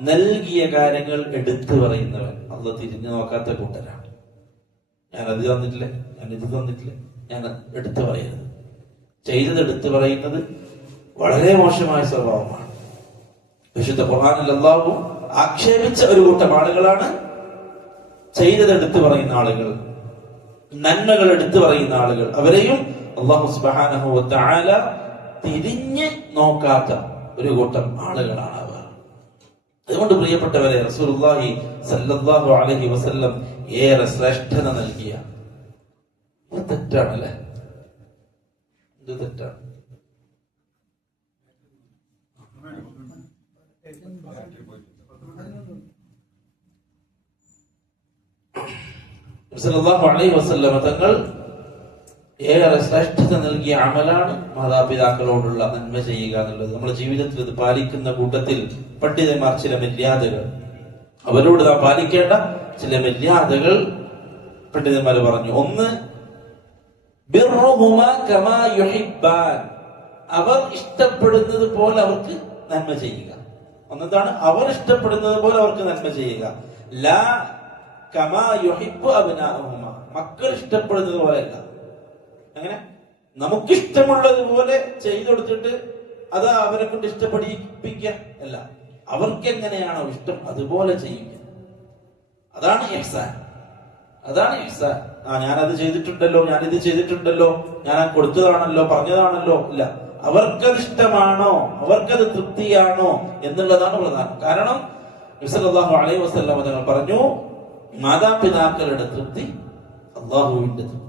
നൽകിയ കാര്യങ്ങൾ എടുത്തു പറയുന്നവൻ. അല്ലാഹു തിരിഞ്ഞു നോക്കാത്ത കൂട്ടരാണ്. ഞാൻ അത് തന്നിട്ടില്ലേ, ഞാൻ ഇത് തന്നിട്ടില്ലേ, ഞാൻ എടുത്തു പറയരുത്. ചെയ്തത് എടുത്തു പറയുന്നത് വളരെ മോശമായ സ്വഭാവമാണ്. വിശുദ്ധ ഖുർആനിൽ അല്ലാഹു ആക്ഷേപിച്ച ഒരു കൂട്ടം ആളുകളാണ് ചെയ്തത് എടുത്തു പറയുന്ന ആളുകൾ, നന്മകൾ എടുത്തു പറയുന്ന ആളുകൾ. അവരെയും അല്ലാഹു സുബ്ഹാനഹു വ തആല തിരിഞ്ഞ് നോക്കാത്ത ഒരു കൂട്ടം ആളുകളാണ് അവർ. അതുകൊണ്ട് പ്രിയപ്പെട്ടവരെ, റസൂലുള്ളാഹി സല്ലല്ലാഹു അലൈഹി വസല്ലം ഏറെ ശ്രേഷ്ഠത നൽകിയ, തെറ്റാണല്ലേ, ഇത് തെറ്റാണ്. സല്ലല്ലാഹു അലൈഹി വസല്ലം തങ്ങൾ ഏറെ ശ്രേഷ്ഠത നൽകിയ അമലാണ് മാതാപിതാക്കളോടുള്ള നന്മ ചെയ്യുക എന്നുള്ളത്. നമ്മുടെ ജീവിതത്തിൽ ഇത് പാലിക്കുന്ന കൂട്ടത്തിൽ പണ്ഡിതന്മാർ ചില മര്യാദകൾ, അവരോട് നാം പാലിക്കേണ്ട ചില മര്യാദകൾ പണ്ഡിതന്മാർ പറഞ്ഞു. ഒന്ന്, ബിർറുഹുമാ കമാ യുഹിബ്ബാൻ, അവർ ഇഷ്ടപ്പെടുന്നത് പോലെ അവർക്ക് നന്മ ചെയ്യുക. ഒന്നെന്താണ്, അവർ ഇഷ്ടപ്പെടുന്നത് പോലെ അവർക്ക് നന്മ ചെയ്യുക. ലാ കമാ യുഹിബ്ബു അബ്നാഉഹുമാ, മക്കൾ ഇഷ്ടപ്പെടുന്നത് പോലെയല്ല. അങ്ങനെ നമുക്കിഷ്ടമുള്ളതുപോലെ ചെയ്തു കൊടുത്തിട്ട് അത് അവരെ കൊണ്ട് ഇഷ്ടപ്പെടിപ്പിക്കുക അല്ല, അവർക്ക് എങ്ങനെയാണോ ഇഷ്ടം അതുപോലെ ചെയ്യുക. അതാണ് ഇഹ്സാൻ, അതാണ് ഇഹ്സാൻ. ഞാനത് ചെയ്തിട്ടുണ്ടല്ലോ, ഞാനിത് ചെയ്തിട്ടുണ്ടല്ലോ, ഞാൻ കൊടുത്തതാണല്ലോ, പറഞ്ഞതാണല്ലോ, ഇല്ല, അവർക്കത് ഇഷ്ടമാണോ, അവർക്കത് തൃപ്തിയാണോ എന്നുള്ളതാണ് പ്രധാനം. കാരണം നബി സല്ലല്ലാഹു അലൈഹി വസല്ലം തങ്ങൾ പറഞ്ഞു, മാതാപിതാക്കളുടെ തൃപ്തി അല്ലാഹുവിന്റെ തൃപ്തി,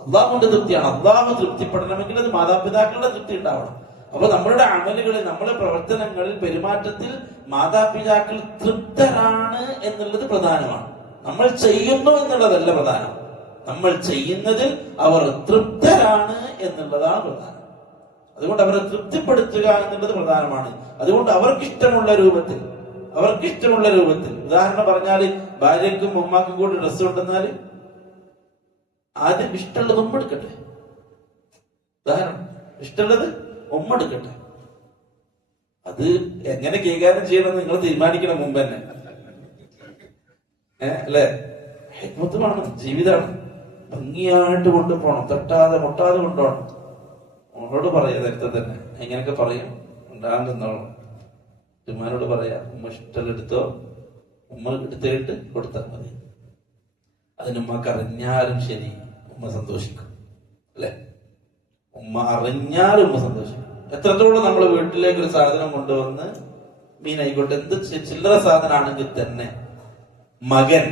അള്ളാഹുവിന്റെ തൃപ്തിയാണ്. അള്ളാഹു തൃപ്തിപ്പെടണമെങ്കിൽ അത് മാതാപിതാക്കളുടെ തൃപ്തി ഉണ്ടാവണം. അപ്പൊ നമ്മളുടെ അമലുകളിൽ, നമ്മുടെ പ്രവർത്തനങ്ങളിൽ, പെരുമാറ്റത്തിൽ മാതാപിതാക്കൾ തൃപ്തരാണ് എന്നുള്ളത് പ്രധാനമാണ്. നമ്മൾ ചെയ്യുന്നു എന്നുള്ളതല്ല പ്രധാനം, നമ്മൾ ചെയ്യുന്നതിൽ അവർ തൃപ്തരാണ് എന്നുള്ളതാണ് പ്രധാനം. അതുകൊണ്ട് അവരെ തൃപ്തിപ്പെടുത്തുക എന്നുള്ളത് പ്രധാനമാണ്. അതുകൊണ്ട് അവർക്കിഷ്ടമുള്ള രൂപത്തിൽ, അവർക്കിഷ്ടമുള്ള രൂപത്തിൽ, ഉദാഹരണം പറഞ്ഞാല് ഭാര്യക്കും ഉമ്മാക്കും കൂടി ഡ്രസ്സ് കൊണ്ടുവന്നാല് ആദ്യം ഇഷ്ടമുള്ളത് ഉമ്മ എടുക്കട്ടെ. ഉദാഹരണം, ഇഷ്ടമുള്ളത് ഉമ്മ എടുക്കട്ടെ. അത് എങ്ങനെ കൈകാര്യം ചെയ്യണമെന്ന് നിങ്ങൾ തീരുമാനിക്കണം മുമ്പ് തന്നെ, അല്ലെ? ഹിക്മത്ത് വേണം, ജീവിതമാണ്. ഭംഗിയായിട്ട് കൊണ്ടുപോകണം, തട്ടാതെ മുട്ടാതെ കൊണ്ടുപോകണം. ഉമ്മയോട് പറയാ നേരത്തെ തന്നെ എങ്ങനെയൊക്കെ പറയും, ഉണ്ടാകുന്നോളം. ഉമ്മാനോട് പറയാ, ഉമ്മ ഇഷ്ടമെടുത്തോ, ഉമ്മ എടുത്തിട്ട് കൊടുത്താൽ മതി. അതിന് ഉമ്മക്ക് അറിഞ്ഞാലും ശരി ഉമ്മ സന്തോഷിക്കും, അല്ലെ? ഉമ്മ അറിഞ്ഞാലും ഉമ്മ സന്തോഷിക്കും. എത്രത്തോളം നമ്മൾ വീട്ടിലേക്ക് ഒരു സാധനം കൊണ്ടുവന്ന്, മീനായിക്കോട്ടെ, എന്ത് ചില്ലറ സാധനമാണെങ്കിൽ തന്നെ മകൻ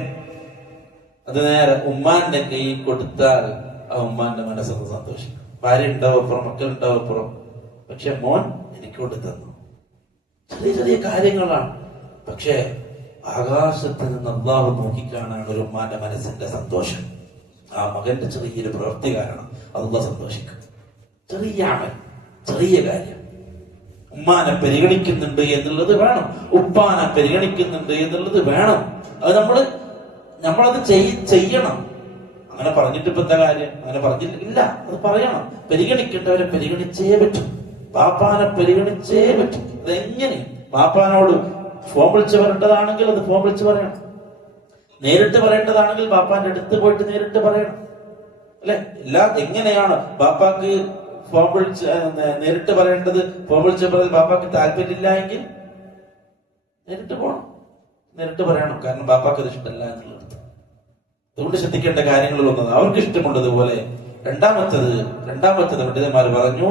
അത് നേരെ ഉമ്മാന്റെ കയ്യിൽ കൊടുത്താൽ ആ ഉമ്മാന്റെ മനസ്സൊന്ന് സന്തോഷിക്കും. ഭാര്യ ഉണ്ടാവും അപ്പുറം, മക്കൾ ഉണ്ടാവും അപ്പുറം, പക്ഷെ മോൻ എനിക്ക് കൊണ്ട് തന്നു. ചെറിയ ചെറിയ കാര്യങ്ങളാണ്, പക്ഷെ ആകാശത്ത് നിന്ന് അല്ലാഹു നോക്കിക്കാണാണ് ഒരു ഉമ്മാന്റെ മനസ്സിന്റെ സന്തോഷം. ആ മകന്റെ ചെറിയൊരു പ്രവൃത്തി കാരണം അല്ലാഹു സന്തോഷിക്കും. ചെറിയ അമൽ, ചെറിയ കാര്യം. ഉമ്മാനെ പരിഗണിക്കുന്നുണ്ട് എന്നുള്ളത് വേണം, ഉപ്പാനെ പരിഗണിക്കുന്നുണ്ട് എന്നുള്ളത് വേണം. അത് നമ്മളത് ചെയ്യണം. അങ്ങനെ പറഞ്ഞിട്ട് ഇപ്പൊ എന്താ കാര്യം? അങ്ങനെ പറഞ്ഞില്ല, അത് പറയണം. പരിഗണിക്കേണ്ടവരെ പരിഗണിച്ചേ പറ്റും. പാപ്പാനെ പരിഗണിച്ചേ പറ്റും. അതെങ്ങനെ? പാപ്പാനോട് ഫോൺ വിളിച്ച് പറയേണ്ടതാണെങ്കിൽ അത് ഫോൺ വിളിച്ച് പറയണം. നേരിട്ട് പറയേണ്ടതാണെങ്കിൽ ബാപ്പാന്റെ അടുത്ത് പോയിട്ട് നേരിട്ട് പറയണം, അല്ലെ? എങ്ങനെയാണ് ബാപ്പാക്ക് ഫോൺ വിളിച്ച് നേരിട്ട് പറയേണ്ടത്? ഫോൺ വിളിച്ച് പറയാൻ ബാപ്പാക്ക് താല്പര്യമില്ല എങ്കിൽ നേരിട്ട് പോകണം, നേരിട്ട് പറയണം. കാരണം ബാപ്പാക്ക് അത് ഇഷ്ടമല്ല എന്നുള്ളത്. അതുകൊണ്ട് ശ്രദ്ധിക്കേണ്ട കാര്യങ്ങളിലൊന്നത് അവർക്ക് ഇഷ്ടമുള്ളതുപോലെ. രണ്ടാമത്തത് പണ്ഡിതന്മാർ പറഞ്ഞു,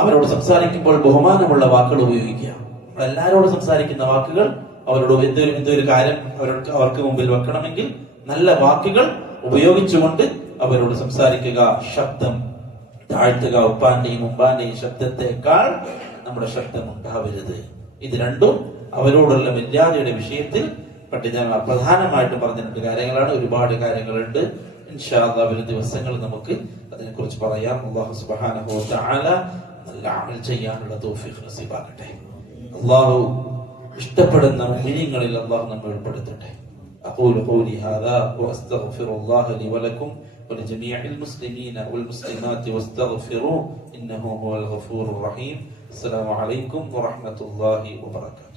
അവരോട് സംസാരിക്കുമ്പോൾ ബഹുമാനമുള്ള വാക്കുകൾ ഉപയോഗിക്കുക. നമ്മളെല്ലാരോടും സംസാരിക്കുന്ന വാക്കുകൾ അവരോട് എന്തൊരു കാര്യം അവർക്ക് മുമ്പിൽ വെക്കണമെങ്കിൽ നല്ല വാക്കുകൾ ഉപയോഗിച്ചുകൊണ്ട് അവരോട് സംസാരിക്കുക. ശബ്ദം താഴ്ത്തുക. ഉപ്പാന്റെയും ഉമ്പാന്റെയും ശബ്ദത്തെക്കാൾ നമ്മുടെ ശബ്ദം ഉണ്ടാവരുത്. ഇത് രണ്ടും അവരോടുള്ള മര്യാദയുടെ വിഷയത്തിൽ പണ്ഡിതന്മാർ പ്രധാനമായിട്ടും പറഞ്ഞിട്ടുണ്ട് കാര്യങ്ങളാണ്. ഒരുപാട് കാര്യങ്ങളുണ്ട്. ഇൻഷാ അല്ലാഹ് വരും ദിവസങ്ങൾ നമുക്ക് അതിനെ കുറിച്ച് പറയാം. അല്ലാഹു സുബ്ഹാനഹു വ തആല നല്ല അമൽ ചെയ്യാനുള്ള തൗഫീഖ് നസീബാക്കട്ടെ. അല്ലാഹു ഇഷ്ടപ്പെടുന്ന മുഅ്മിനീങ്ങളിൽ അല്ലാഹു നമ്മെ ഉൾപ്പെടുത്തട്ടെ. അഖൂലു ഖൗലി ഹാദാ വഅസ്തഗ്ഫിറുല്ലാഹ ലി വലക്കും വലിജമീഇൽ മുസ്ലിമീന വൽ മുസ്ലിമാത്തി വസ്തഗ്ഫിറൂ ഇന്നഹു ഹുവൽ ഗഫൂറുർ റഹീം. അസ്സലാമു അലൈക്കും വറഹ്മത്തുള്ളാഹി വബറകാതുഹു.